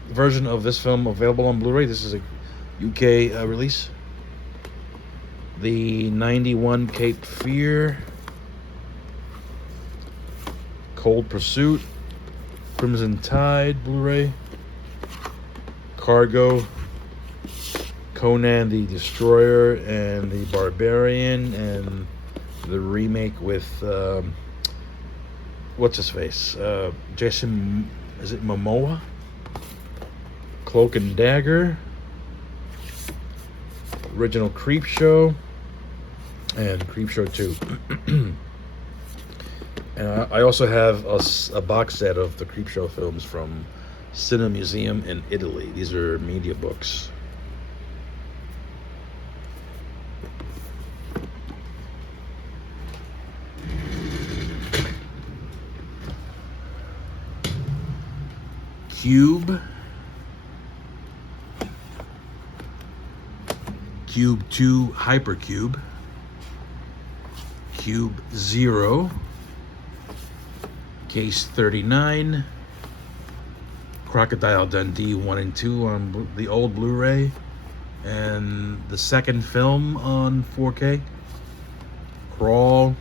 version of this film available on Blu-ray. This is a UK release. The 91 Cape Fear. Cold Pursuit. Crimson Tide Blu-ray. Cargo. Conan the Destroyer and the Barbarian, and the remake with what's his face? Jason, is it Momoa? Cloak and Dagger, original Creepshow, and Creepshow 2. And I also have a box set of the Creepshow films from Cinema Museum in Italy. These are media books. Cube. Cube 2 Hypercube. Cube 0. Case 39. Crocodile Dundee 1 and 2 on the old Blu-ray. And the second film on 4K. Crawl.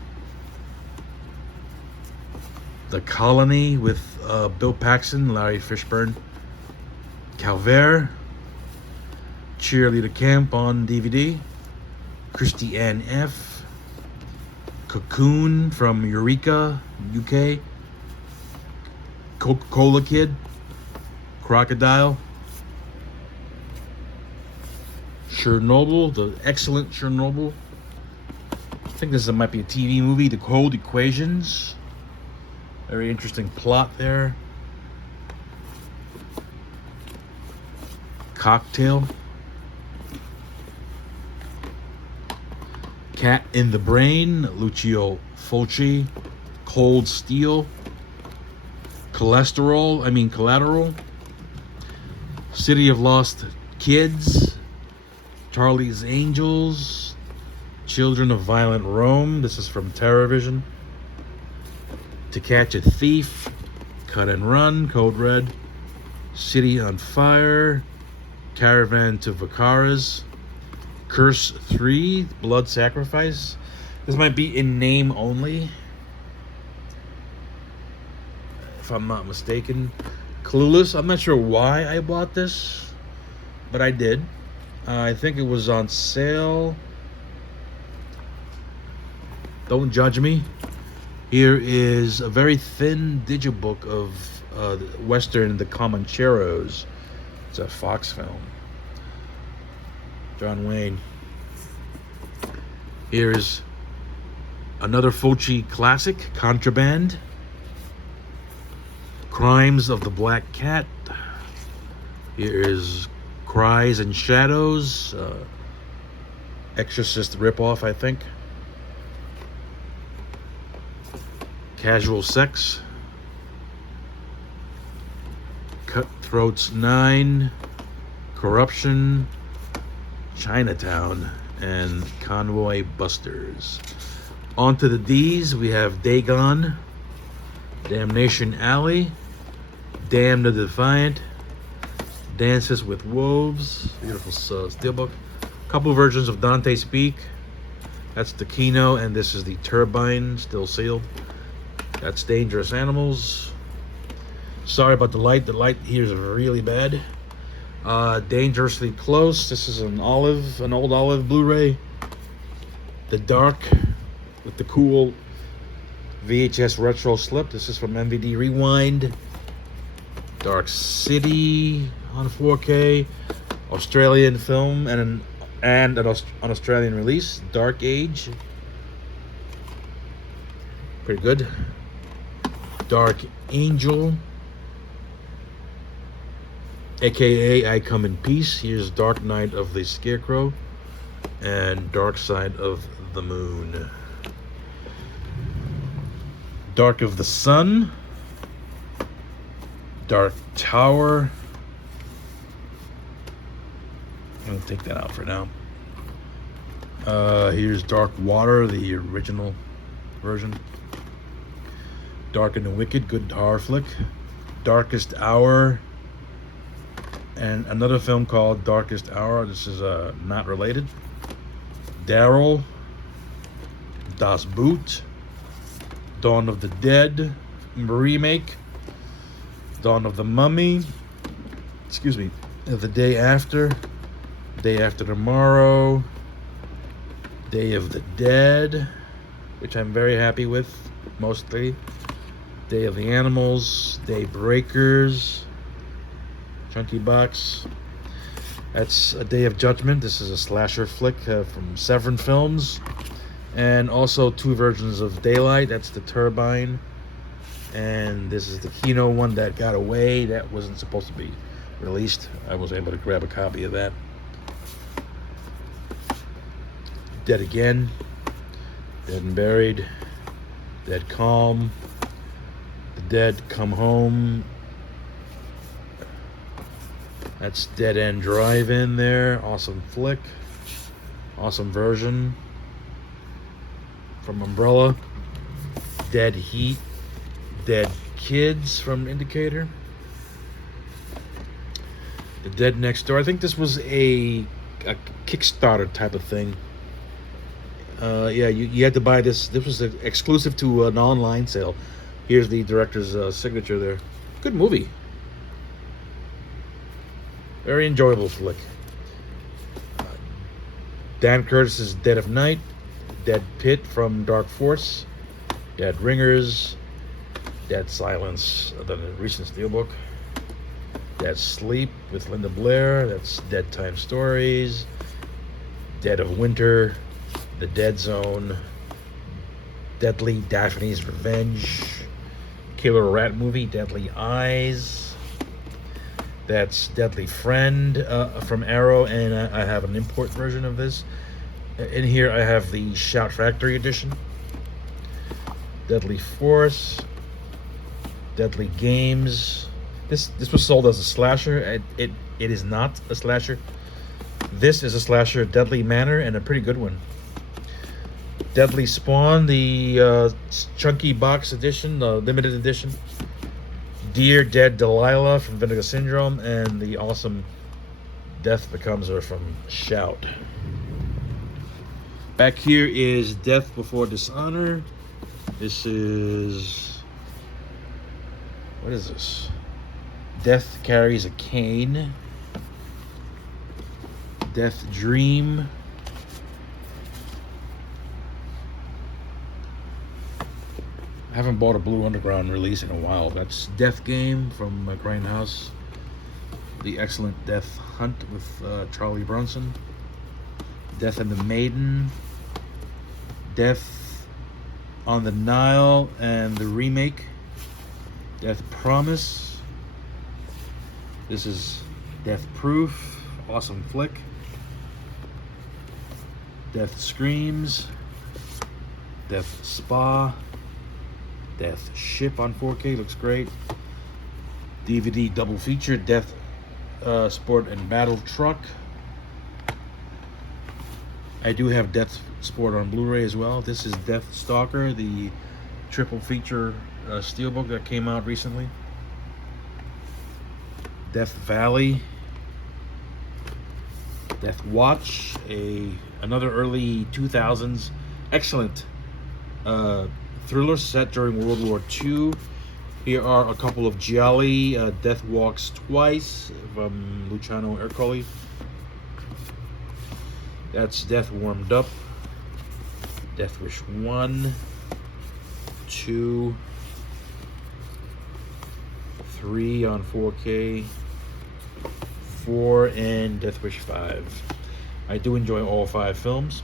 The Colony with Bill Paxton, Larry Fishburne. Calvert. Cheerleader Camp on DVD. Christy Ann F. Cocoon from Eureka, UK. Coca-Cola Kid. Crocodile. Chernobyl, the excellent Chernobyl. I think this might be a TV movie, The Cold Equations. Very interesting plot there. Cocktail. Cat in the Brain, Lucio Fulci. Cold Steel. Collateral. City of Lost Kids. Charlie's Angels. Children of Violent Rome. This is from TerrorVision. To Catch a Thief. Cut and Run, Code Red. City on Fire. Caravan to Vacaras. Curse 3, Blood Sacrifice. This might be in name only, if I'm not mistaken. Clueless, I'm not sure why I bought this, but I did. I think it was on sale. Don't judge me. Here is a very thin digibook of Western The Comancheros. It's a Fox film. John Wayne. Here's another Fulci classic, Contraband. Crimes of the Black Cat. Here is Cries and Shadows. Exorcist ripoff, I think. Casual Sex. Cutthroats 9. Corruption. Chinatown, and Convoy Busters. On to the D's, we have Dagon, Damnation Alley, Damn the Defiant, Dances with Wolves, beautiful steelbook. Couple versions of Dante's Peak. That's the Kino, and this is the Turbine, still sealed. That's Dangerous Animals. Sorry about the light here is really bad. Dangerously Close. This is an old olive Blu-ray. The Dark with the cool VHS retro slip. This is from MVD Rewind. Dark City on 4K. Australian film and an Australian release. Dark Age. Pretty good. Dark Angel. AKA I Come in Peace. Here's Dark Night of the Scarecrow and Dark Side of the Moon. Dark of the Sun. Dark Tower. I'll take that out for now. Here's Dark Water, the original version. Dark and the Wicked, good horror flick. Darkest Hour. And another film called Darkest Hour. This is not related. Daryl. Das Boot. Dawn of the Dead remake. Dawn of the Mummy. Excuse me. The Day After. Day After Tomorrow. Day of the Dead, which I'm very happy with, mostly. Day of the Animals. Day Breakers. Chunky box. That's A Day of Judgment. This is a slasher flick from Severin Films. And also 2 versions of Daylight. That's the Turbine. And this is the Kino one that got away. That wasn't supposed to be released. I was able to grab a copy of that. Dead Again. Dead and Buried. Dead Calm. The Dead Come Home. That's Dead End Drive-In there. Awesome flick. Awesome version. From Umbrella. Dead Heat. Dead Kids from Indicator. The Dead Next Door. I think this was a Kickstarter type of thing. Yeah, you had to buy this. This was exclusive to an online sale. Here's the director's signature there. Good movie. Very enjoyable flick. Dan Curtis's Dead of Night. Dead Pit from Dark Force. Dead Ringers. Dead Silence, the recent Steelbook. Dead Sleep with Linda Blair. That's Dead Time Stories. Dead of Winter. The Dead Zone. Deadly Daphne's Revenge. Killer Rat Movie, Deadly Eyes. That's Deadly Friend from Arrow, and I have an import version of this. In here I have the Shout Factory edition. Deadly Force. Deadly Games. This was sold as a slasher. It is not a slasher. This is a slasher, Deadly Manor, and a pretty good one. Deadly Spawn, the chunky box edition, the limited edition. Dear Dead Delilah from Vinegar Syndrome, and the awesome Death Becomes Her from Shout. Back here is Death Before Dishonor. This is... what is this? Death Carries a Cane. Death Dream. I haven't bought a Blue Underground release in a while. That's Death Game from Grindhouse. The excellent Death Hunt with Charlie Bronson. Death and the Maiden. Death on the Nile and the remake. Death Promise. This is Death Proof. Awesome flick. Death Screams. Death Spa. Death Ship on 4K, looks great. DVD double feature, Death Sport and Battle Truck. I do have Death Sport on Blu-ray as well. This is Death Stalker, the triple feature steelbook that came out recently. Death Valley. Death Watch, another early 2000s excellent thriller set during World War II. Here are a couple of Gialli, Death Walks Twice from Luciano Ercoli. That's Death Warmed Up. Death Wish 1, 2, 3 on 4K, 4, and Death Wish 5. I do enjoy all 5 films.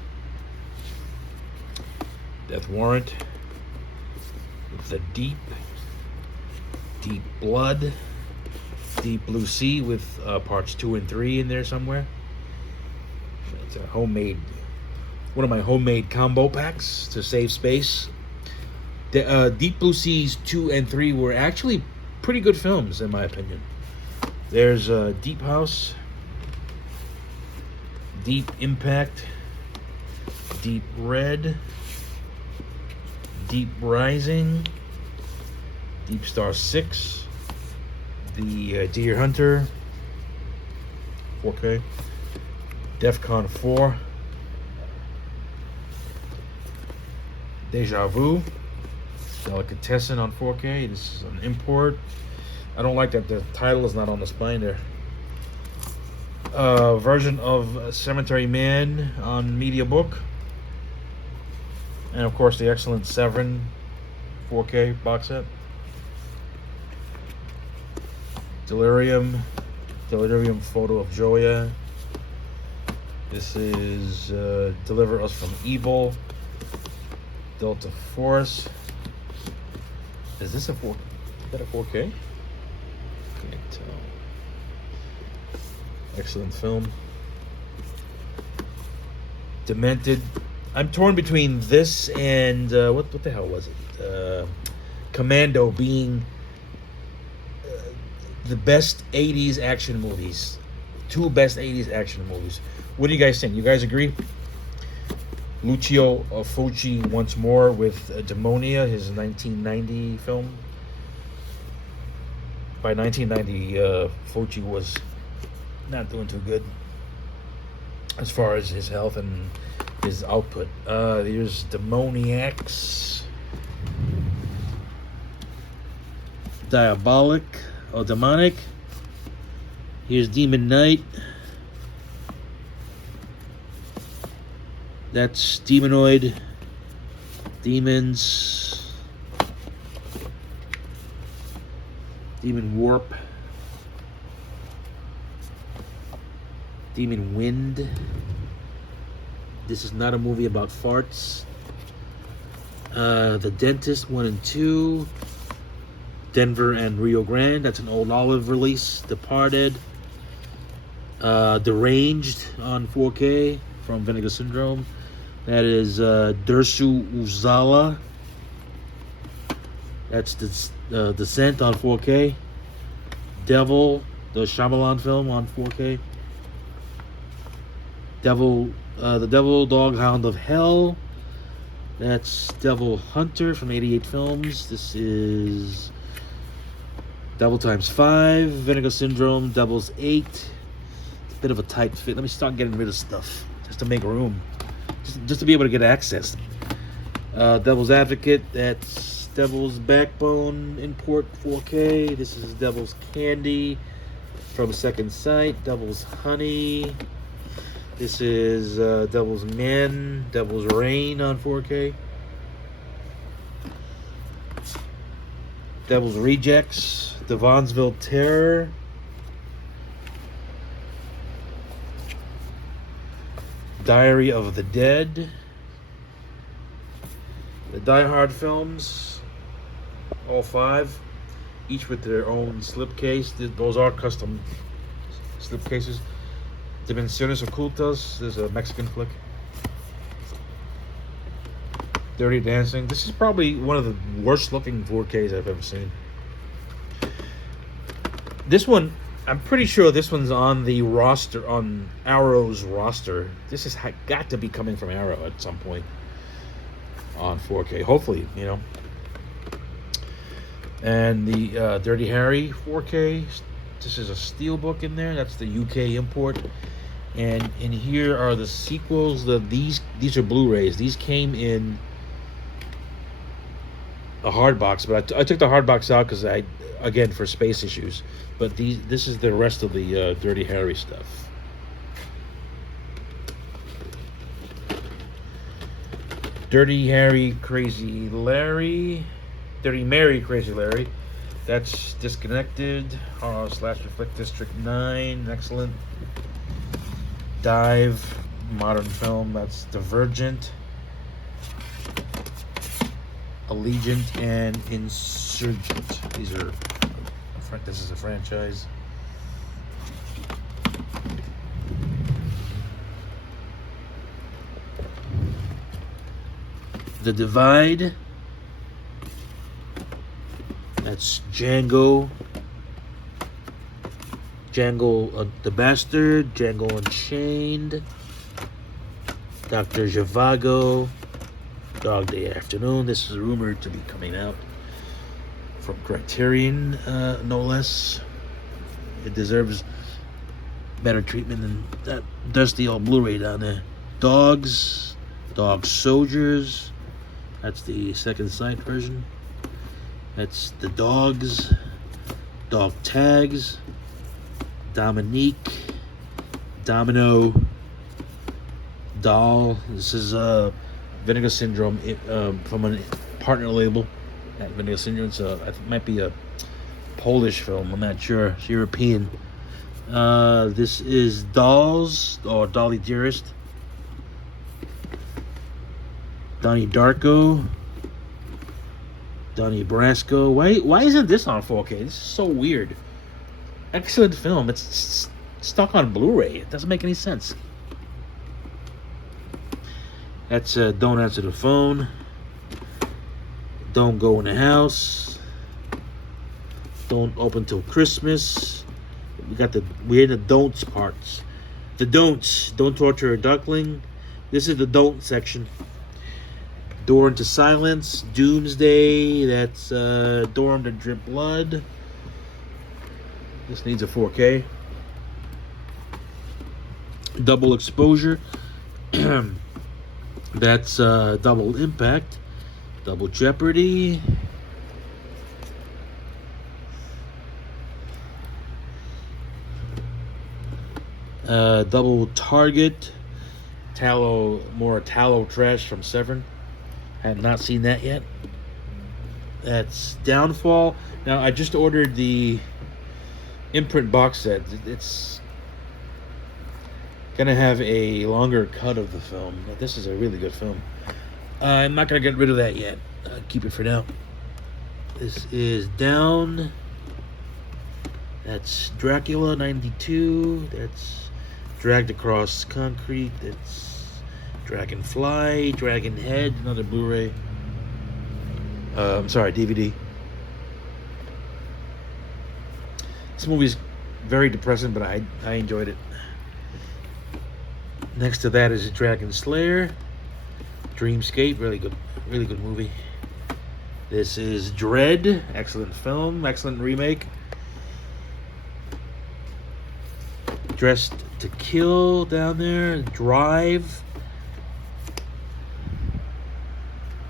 Death Warrant. The Deep Blood, Deep Blue Sea with parts 2 and 3 in there somewhere. It's a homemade, one of my homemade combo packs to save space. The Deep Blue Seas 2 and 3 were actually pretty good films in my opinion. There's Deep House, Deep Impact, Deep Red, Deep Rising, Deep Star 6, the Deer Hunter, 4K, DEFCON 4, Deja Vu, Delicatessen on 4K. This is an import. I don't like that the title is not on the spine there. Version of Cemetery Man on Media Book. And of course the excellent Severin 4K box set. Delirium, Delirium Photo of Joya. This is Deliver Us from Evil. Delta Force. Is this a 4? Is that a 4K? Can't tell. Excellent film. Demented. I'm torn between this and what the hell was it? Commando being the best 80s action movies. 2 best 80s action movies. What do you guys think? You guys agree? Lucio Fulci once more with Demonia, his 1990 film. By 1990, Fulci was not doing too good as far as his health and his output. Here's Demoniacs. Diabolic or Demonic. Here's Demon Knight. That's Demonoid. Demons. Demon Warp. Demon Wind. This is not a movie about farts. The Dentist 1 and 2. Denver and Rio Grande. That's an Old Olive release. Departed. Deranged on 4K from Vinegar Syndrome. That is Dersu Uzala. That's the Descent on 4K. Devil, the Shyamalan film on 4K. The Devil Dog Hound of Hell. That's Devil Hunter from 88 Films. This is Devil Times 5, Vinegar Syndrome, Devil's 8. It's a bit of a tight fit. Let me start getting rid of stuff just to make room. Just to be able to get access. Devil's Advocate, that's Devil's Backbone import 4K. This is Devil's Candy from Second Sight. Devil's Honey. This is Devil's Men, Devil's Rain on 4K. Devil's Rejects, Devonsville Terror. Diary of the Dead. The Die Hard films, all 5, each with their own slipcase. Those are custom slipcases. Dimensiones Ocultas, there's a Mexican flick. Dirty Dancing. This is probably one of the worst looking 4Ks I've ever seen. This one, I'm pretty sure this one's on the roster, on Arrow's roster. This has got to be coming from Arrow at some point on 4K. Hopefully, you know. And the Dirty Harry 4K. This is a steelbook in there. That's the UK import. And in here are the sequels. These are Blu-rays. These came in a hard box, but I took the hard box out because again, for space issues. But this is the rest of the Dirty Harry stuff. Dirty Harry, Crazy Larry, Dirty Mary, Crazy Larry. That's Disconnected. Slasher Flick District 9. Excellent. Dive, modern film. That's Divergent. Allegiant and Insurgent. This is a franchise. The Divide. That's Django. Django the Bastard. Django Unchained. Dr. Zhivago. Dog Day Afternoon. This is rumored to be coming out from Criterion, no less. It deserves better treatment than that dusty old Blu-ray down there. Dogs. Dog Soldiers. That's the Second Sight version. That's The Dogs. Dog Tags. Dominique. Domino. Doll. This is Vinegar Syndrome from a partner label at Vinegar Syndrome. So it might be a Polish film. I'm not sure. It's European. This is Dolls, or Dolly Dearest. Donnie Darko. Donnie Brasco. Why isn't this on 4K? This is so weird. Excellent film. It's stuck on Blu-ray. It doesn't make any sense. That's Don't Answer the Phone. Don't Go in the House. Don't Open Till Christmas. We're in the don'ts parts. The don'ts. Don't torture a duckling. This is the don't section. Door into Silence. Doomsday. That's Door Under Drip Blood. This needs a 4K. Double Exposure. That's Double Impact. Double Jeopardy. Double Target. More tallow trash from Severn. I have not seen that yet. That's Downfall. Now, I just ordered the imprint box set. It's gonna have a longer cut of the film. This is a really good film. I'm not gonna get rid of that yet. Keep it for now. This is Down. That's Dracula 92. That's Dragged Across Concrete. That's Dragonfly. Dragonhead. Another Blu-ray. I'm sorry, DVD. This movie's very depressing, but I enjoyed it. Next to that is Dragon Slayer. Dreamscape, really good movie. This is Dread, excellent film, excellent remake. Dressed to Kill down there. Drive.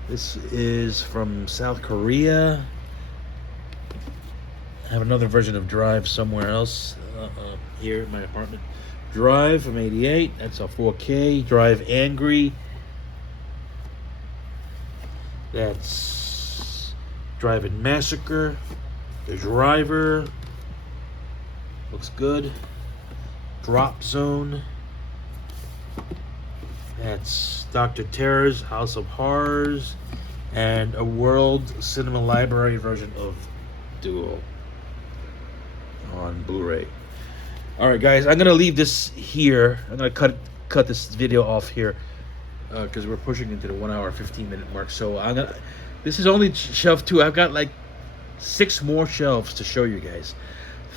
This is from South Korea. I have another version of Drive somewhere else. Here in my apartment. Drive from '88. That's a 4K. Drive Angry. That's Drive-In Massacre. The Driver. Looks good. Drop Zone. That's Dr. Terror's House of Horrors. And a World Cinema Library version of Duel on Blu-ray. Alright guys, I'm gonna leave this here. I'm gonna cut this video off here because we're pushing into the 1 hour 15-minute mark. So this is only shelf 2. I've got like 6 more shelves to show you guys.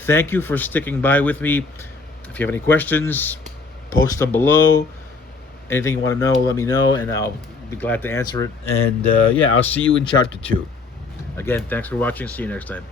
Thank you for sticking by with me. If you have any questions, post them below. Anything you want to know, let me know, and I'll be glad to answer it. And yeah, I'll see you in chapter 2. Again, thanks for watching. See you next time.